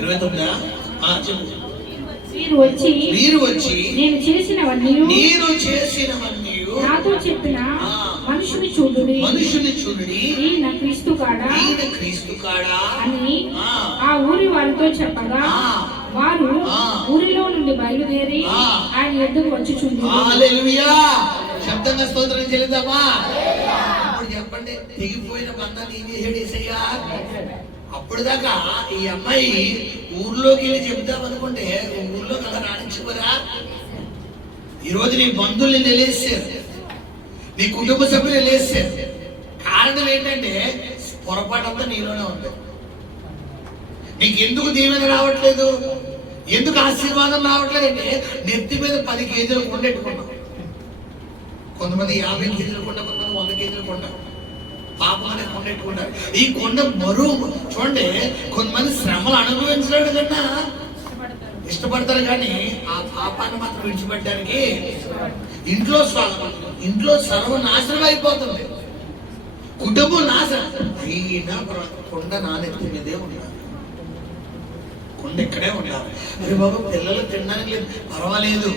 29 వీరు వచ్చి నేను చేసినవన్నీ నాతో చెప్పిన మనుషుని చూడుడి ఈయన క్రీస్తు కాడా అని ఆ ఊరి వారితో చెప్పగా వారు ఊరిలో నుండి బయలుదేరి ఆయన ఎద్దుకు వచ్చుచుండి. శబ్దంగా స్తోత్రం చెల్లిద్దామా? ఇప్పుడు చెప్పండి, తెగిపోయిన బంధాన్ని ఏం చేసాడు యేసయ్య? అప్పుడు దాకా ఈ అమ్మాయి ఊర్లోకి వెళ్ళి చెబుతాం అనుకుంటే ఊర్లో కదా రాణించుకోరా. ఈరోజు నీ బంధువుల్ని నిలేసారు, నీ కుటుంబ సభ్యులు నిలేసారు. కారణం ఏంటంటే పొరపాటంతా నీలోనే ఉంది. నీకెందుకు దీవెన రావట్లేదు, ఎందుకు ఆశీర్వాదం రావట్లేదు అంటే నెత్తి మీద 10 కేజీలు కొండెట్టుకున్నాం. కొంతమంది 50 కేజీలు కొండ, కొంతమంది 100 కేజీలు కొండ. పాపం అనే కొండెట్టుకుంటారు. ఈ కొండ బరువు చూడండి. కొంతమంది శ్రమలు అనుభవించడం కన్నా ఇష్టపడతారు, కానీ ఆ పాపాన్ని మాత్రం విడిచిపెట్టడానికి ఇంట్లో సర్వనాశనం అయిపోతుంది, కుటుంబం నాశనం అయినా కొండ నానెత్తి మీదే ఉండాలి. కొండ ఇక్కడే ఉండాలి. అరే బాబు పిల్లలు తినడానికి లేదు, పర్వాలేదు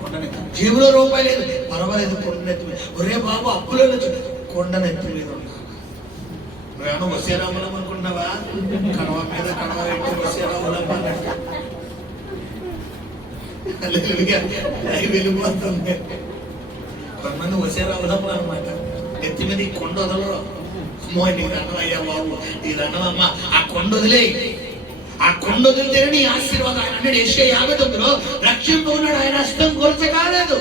కొండనెత్తి. జేబులో రూపాయి లేదు, పర్వాలేదు కొండనెత్తి మీద. ఒరే బాబు అప్పులో కొండనెత్తి మీద ఉండాలి. నువ్వేమో వసేరాములం అనుకుంటున్నావా? కడవ మీద కడవ పెట్టి వసేరాములం వెళ్ళిపోతుంది. కొంతమంది వసేరాములం అనమాట. నెత్తి మీద ఈ కొండ వదలరు. అమ్మో నీ దండం అయ్యా బాబు, నీ దండం అమ్మ, ఆ కొండ వదిలే. ఆ కొండ వదిలితేనే నీ ఆశీర్వాదం. ఆయన అన్నాడు యెషయా 59లో, రక్షింపుకున్నాడు ఆయన హస్తం కొరచకాలేదు,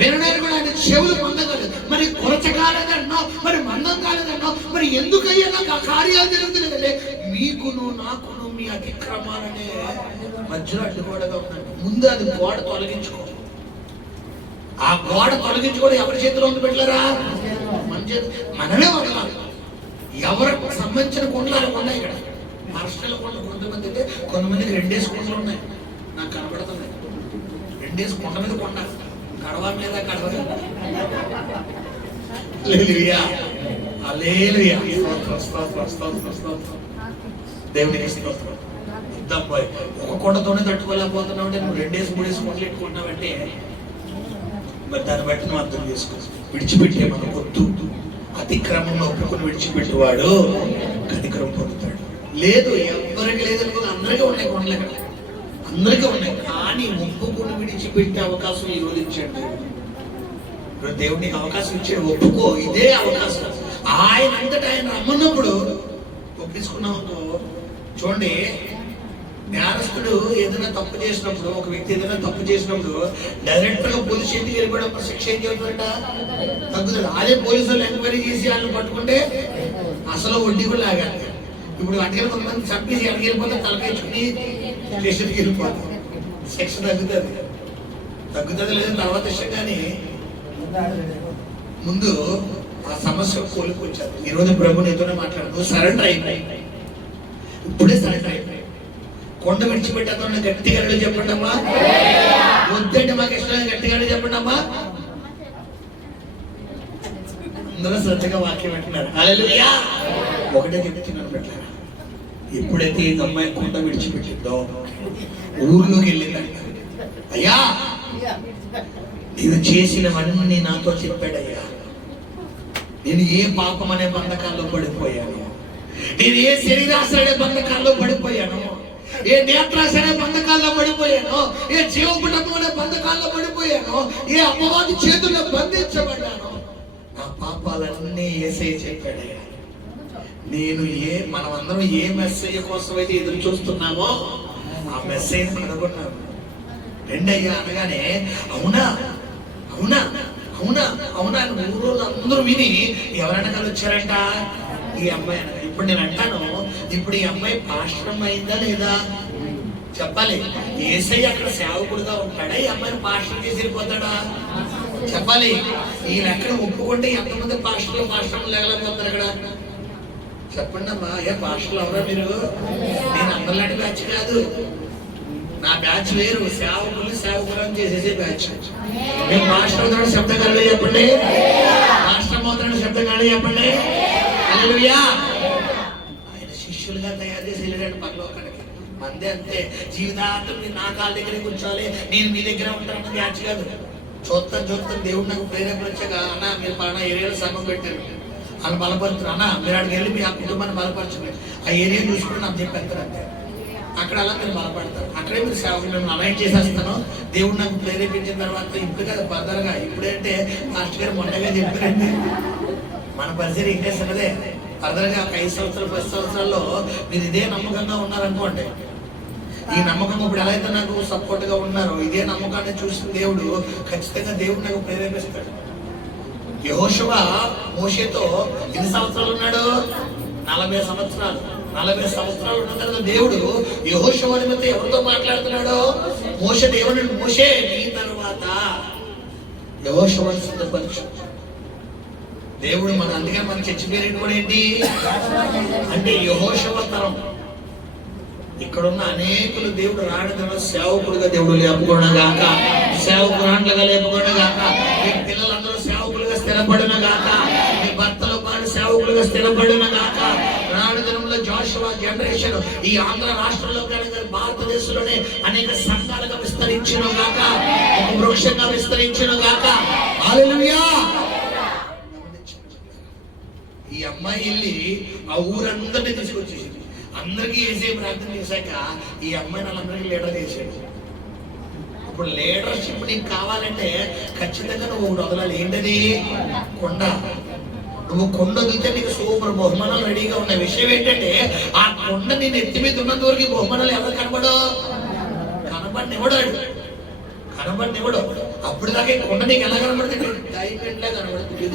వినడానికి కూడా ఆయన చెవులు మందం కాలేదు. మరి కొరచకాలేదన్నావు, మరి మందం కాలేదన్నావు, మరి ఎందుకయ్యా నాకు ఆ కార్యాలు జరుగుతున్నాయి? మీకును నాకును మీ అతిక్రమాలనే మధ్యలో అడ్డుగోడగా ఉందండి. ముందు అది గోడ తొలగించుకో. ఆ గోడ తొలగించుకోవడం ఎవరి చేతిలో ఉంది పెట్టలేరా? మన చేతి. మనమే వదలాలి. ఎవరికి సంబంధించిన కొండలు ఉన్నాయి ఇక్కడ. మహారాష్ట్రలో కొంతమంది అయితే కొంతమందికి 2 కొండలు ఉన్నాయి, నాకు కనబడుతున్నాయి. 2 కొండ మీద కొండ, కడవ మీద కడవ. దేవునికి స్తోత్రం. ఇద్దాంబాయ్, ఒక కొండతోనే తట్టుకోలేకపోతున్నావు అంటే నువ్వు 2 3 కొండలు ఎట్టుకుంటున్నావంటే మరి దాన్ని బట్టి నువ్వు అర్థం చేసుకో. విడిచిపెట్టే మన పొద్దు అతిక్రమంలో ఒప్పుకొని విడిచిపెట్టేవాడు కనికరం పొందుతాడు. లేదు ఎవరికి లేదనుకో, అందరికీ ఉన్నాయి కొండలు, ఎక్కడ అందరికీ ఉన్నాయి. కానీ ఒప్పుకొని విడిచిపెట్టే అవకాశం ఈ రోజు ఇచ్చాడు దేవుడికి. అవకాశం ఇచ్చాడు, ఒప్పుకో. ఇదే అవకాశం. ఆయన అంతటా ఆయన రమ్మన్నప్పుడు ఒప్పించుకున్నామనుకో. చూడండి, నేరస్తుడు ఏదైనా తప్పు చేసినప్పుడు, ఒక వ్యక్తి ఏదైనా తప్పు చేసినప్పుడు డైరెక్ట్ గా పోలీస్ స్టేషన్కి వెళ్ళిపోవడం శిక్ష ఏం చేస్తుందంట? తగ్గుతుంది. అదే పోలీసులు ఎంక్వైరీ చేసి వాళ్ళని పట్టుకుంటే అసలు వడ్డీ కూడా లాగాలి. ఇప్పుడు అటుకెళ్ళి కొంతమంది చంపేసి ఎక్కడికి వెళ్ళిపోతే తలకాయించుకుని స్టేషన్కి వెళ్ళిపోతాం. శిక్ష తగ్గుతుంది లేదు తర్వాత విషయం. కానీ ముందు ఆ సమస్య కోలుకొచ్చారు. ఈరోజు ప్రభు నీతోనే మాట్లాడు. నువ్వు సరెండర్ అయిపోయి, ఇప్పుడే సరెండర్ అయిపోయి. కొండ విడిచిపెట్టేద్దాం గట్టిగా చెప్పండి అమ్మా. వద్దంటే మాకు ఇష్టం గట్టిగా చెప్పండి అమ్మా. అందరూ శ్రద్ధగా వాక్యం పెట్టినారు. హల్లెలూయా. ఒకటే చెప్తున్నాను పెట్టారా, ఎప్పుడైతే ఈ అమ్మాయి కొండ విడిచిపెట్టిందో ఊర్లోకి వెళ్ళిందంట. అయ్యా నేను చేసినవన్నీ నాతో చెప్పాడయ్యా. నేను ఏ పాపం అనే బంధకాల్లో పడిపోయాను, నేను ఏ శరీరాశ అనే బంధకాల్లో పడిపోయాను, ఏ నేత్రాశ అనే బంధకాల్లో పడిపోయాను, ఏ జీవకుటం అనే బంధకాల్లో పడిపోయాను, ఏ అమ్మవారి చేతుల్లో బంధించబడ్డాను. నా పాపాలన్నీ యేసయ్య చెప్పాడయ్యా. మనం అందరం ఏ మెసేజ్ కోసం అయితే ఎదురు చూస్తున్నామో ఆ మెసేజ్ కనుగొన్నారు. రెండయ్యా అనగానే అవునా అవునా అవునా అవునా అని ఊరోళ్ళు అందరూ విని ఎవరైనా వచ్చారంట ఈ అమ్మాయి. ఇప్పుడు నేను అంటాను, ఇప్పుడు ఈ అమ్మాయి పాస్టర్ అయిందా లేదా చెప్పాలి. యేసయ్య అక్కడ సేవకుడుగా ఉంటాడా, ఈ అమ్మాయిని పాస్టర్ చేసి వెళ్ళిపోతాడా చెప్పాలి. ఈ లెక్కన ఒప్పుకుంటే ఎంతమంది పాస్టర్లు లేగలేకపోతారు ఇక్కడ చెప్పండి అమ్మా. ఏ పాస్టర్లు ఎవరా మీరు? నేను అందరిలాంటి బ్యాచ్ కాదు, నా బ్యాచ్ వేరు. సేవకులు అని చేసేసే బ్యాచ్. మేము మాస్టర్ అవుతాడు శబ్దం కాలే చెప్పండి, మాస్టర్ అవుతాడు శబ్దం కాలే చెప్పండి. హల్లెలూయా. ఆయన శిష్యులుగా తయారు చేసి వెళ్ళాడు పరలోకానికి. మందే అంతే, జీవితాంతం మీరు నా కాళ్ళ దగ్గరే కూర్చోవాలి, నేను మీ దగ్గర ఉంటానన్న బ్యాచ్ కాదు. చూస్తాను దేవుడు నాకు ప్రేరేపణ వచ్చాక, అన్న మీరు పలానా ఏరియాలో సంఘం పెట్టారు, వాళ్ళు బలపరుతున్నారు, అన్న మీరు అక్కడికి వెళ్ళి మీ ఆ కుటుంబాన్ని బలపరచండి, ఆ ఏరియా చూసుకుని నాకు చెప్పేస్తారు అంతే. అక్కడ అలా మీరు బలపడతారు, అక్కడే మీరు సేవకులు నేను అలైన్ చేసేస్తాను. దేవుడు నాకు ప్రేరేపించిన తర్వాత ఇప్పుడు కదా ఫర్దర్గా, ఇప్పుడంటే మాస్టర్ గారు మొన్నగా చెప్పారండి. మన పరిస్థితి ఇంకే సన్నదే. ఫర్దర్గా ఒక 5 సంవత్సరాలు 10 సంవత్సరాల్లో మీరు ఇదే నమ్మకంగా ఉన్నారనుకోండి, ఈ నమ్మకం ఇప్పుడు ఎలా అయితే నాకు సపోర్ట్ గా ఉన్నారో, ఇదే నమ్మకాన్ని చూసిన దేవుడు ఖచ్చితంగా దేవుడు నాకు ప్రేరేపిస్తాడు. యెహోషువ మోషేతో ఎన్ని సంవత్సరాలు ఉన్నాడు? 40 సంవత్సరాలు. 40 సంవత్సరాలు ఉన్న తర్వాత దేవుడు యెహోషువ నిమిత్తం ఎవరితో మాట్లాడుతున్నాడు? మోషే. దేవుడు మోషే నీ తర్వాత యెహోషువను సిద్ధపరచు. దేవుడు మన అందుకని మన చర్చ పేరు కూడా ఏంటి అంటే యెహోషువ తరం. ఇక్కడున్న అనేకులు దేవుడు రావడం సేవకుడుగా దేవుడు లేపుకోనగాక, సేవకురాండ్లుగా లేపుకోనగాక, మీ పిల్లలందరూ సేవకులుగా స్థిరపడినగాక, మీ భర్తలు పాటు సేవకులుగా స్థిరపడినగాక. రాను దినంలో జోషువ జనరేషన్ ఈ ఆంధ్ర రాష్ట్రంలో కానీ భారతదేశంలోనే అనేక సంఘాలుగా విస్తరించునుగాక, ఒక వృక్షంగా విస్తరించునుగాక. హల్లెలూయా. ఈ అమ్మాయి వెళ్ళి ఆ ఊరందరినీ తీసుకొచ్చేసింది. అందరికీ వేసే ప్రార్థన చేశాక ఈ అమ్మాయిని వాళ్ళందరికీ లీడర్ చేసాడు. ఇప్పుడు లీడర్షిప్ నీకు కావాలంటే ఖచ్చితంగా నువ్వు ఒకటి వదలాలి. ఏంటది? కొండ. నువ్వు కొండ వదిలితే నీకు సూపర్ బహుమానాలు రెడీగా ఉన్నాయి. విషయం ఏంటంటే ఆ కొండ నేను ఎత్తి మీద ఉన్నంత వరకు బహుమానాలు ఎవరు కనబడినివ్వడు. అప్పుడు దాకా కొండ నీకు ఎలా కనబడుతుంది? డైమండ్లా కనబడుతుంది.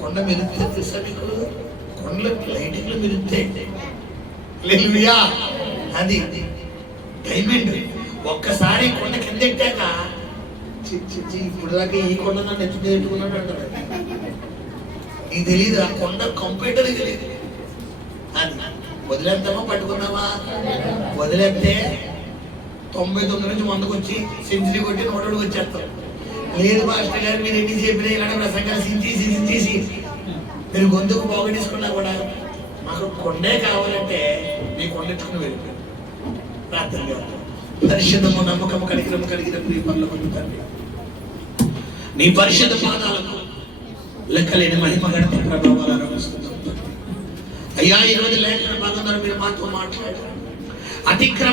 కొండ మెరుస్తే తెలుసా మీకు? కొండలు లైటింగ్లు మెరుస్తాయి. హల్లెలూయా. అది డైమండ్. ఒక్కసారి కొండ కింద ఎక్కాక ఇప్పుడు దాకా ఈ కొండ నన్ను ఎత్తి పెట్టుకున్నాడు అంటారు. నీకు తెలియదు, ఆ కొండ కంప్యూటర్ తెలియదు. అది వదిలేద్దామా పట్టుకుందామా? వదిలేస్తే 99 నుంచి 100కు వచ్చి సెంచరీ కొట్టి 100కి వచ్చేస్తాం. లేదు మాస్టర్ గారు మీరు ఎన్ని చెప్పినా ఇలాంటి ప్రసంగాలు సించేసి మీరు గొంతుకు పోగొట్టేసుకున్నా కూడా మాకు కొండే కావాలంటే మీ కొండెట్టుకుని వెళ్ళిపోయి ప్రార్థన చేస్తాం. పరిశుద్ధము నమ్మకము కలిగిన ప్రియ పరలోకపు తండ్రి, నీ పరిశుద్ధ పాదాలకు లెక్కలేని మహిమ గణత ప్రభావాలు ఆరోపిస్తున్నాం. అయ్యా ఈరోజు లేఖన భాగంలో మీరు మాతో మాట్లాడారు. అతిక్రమ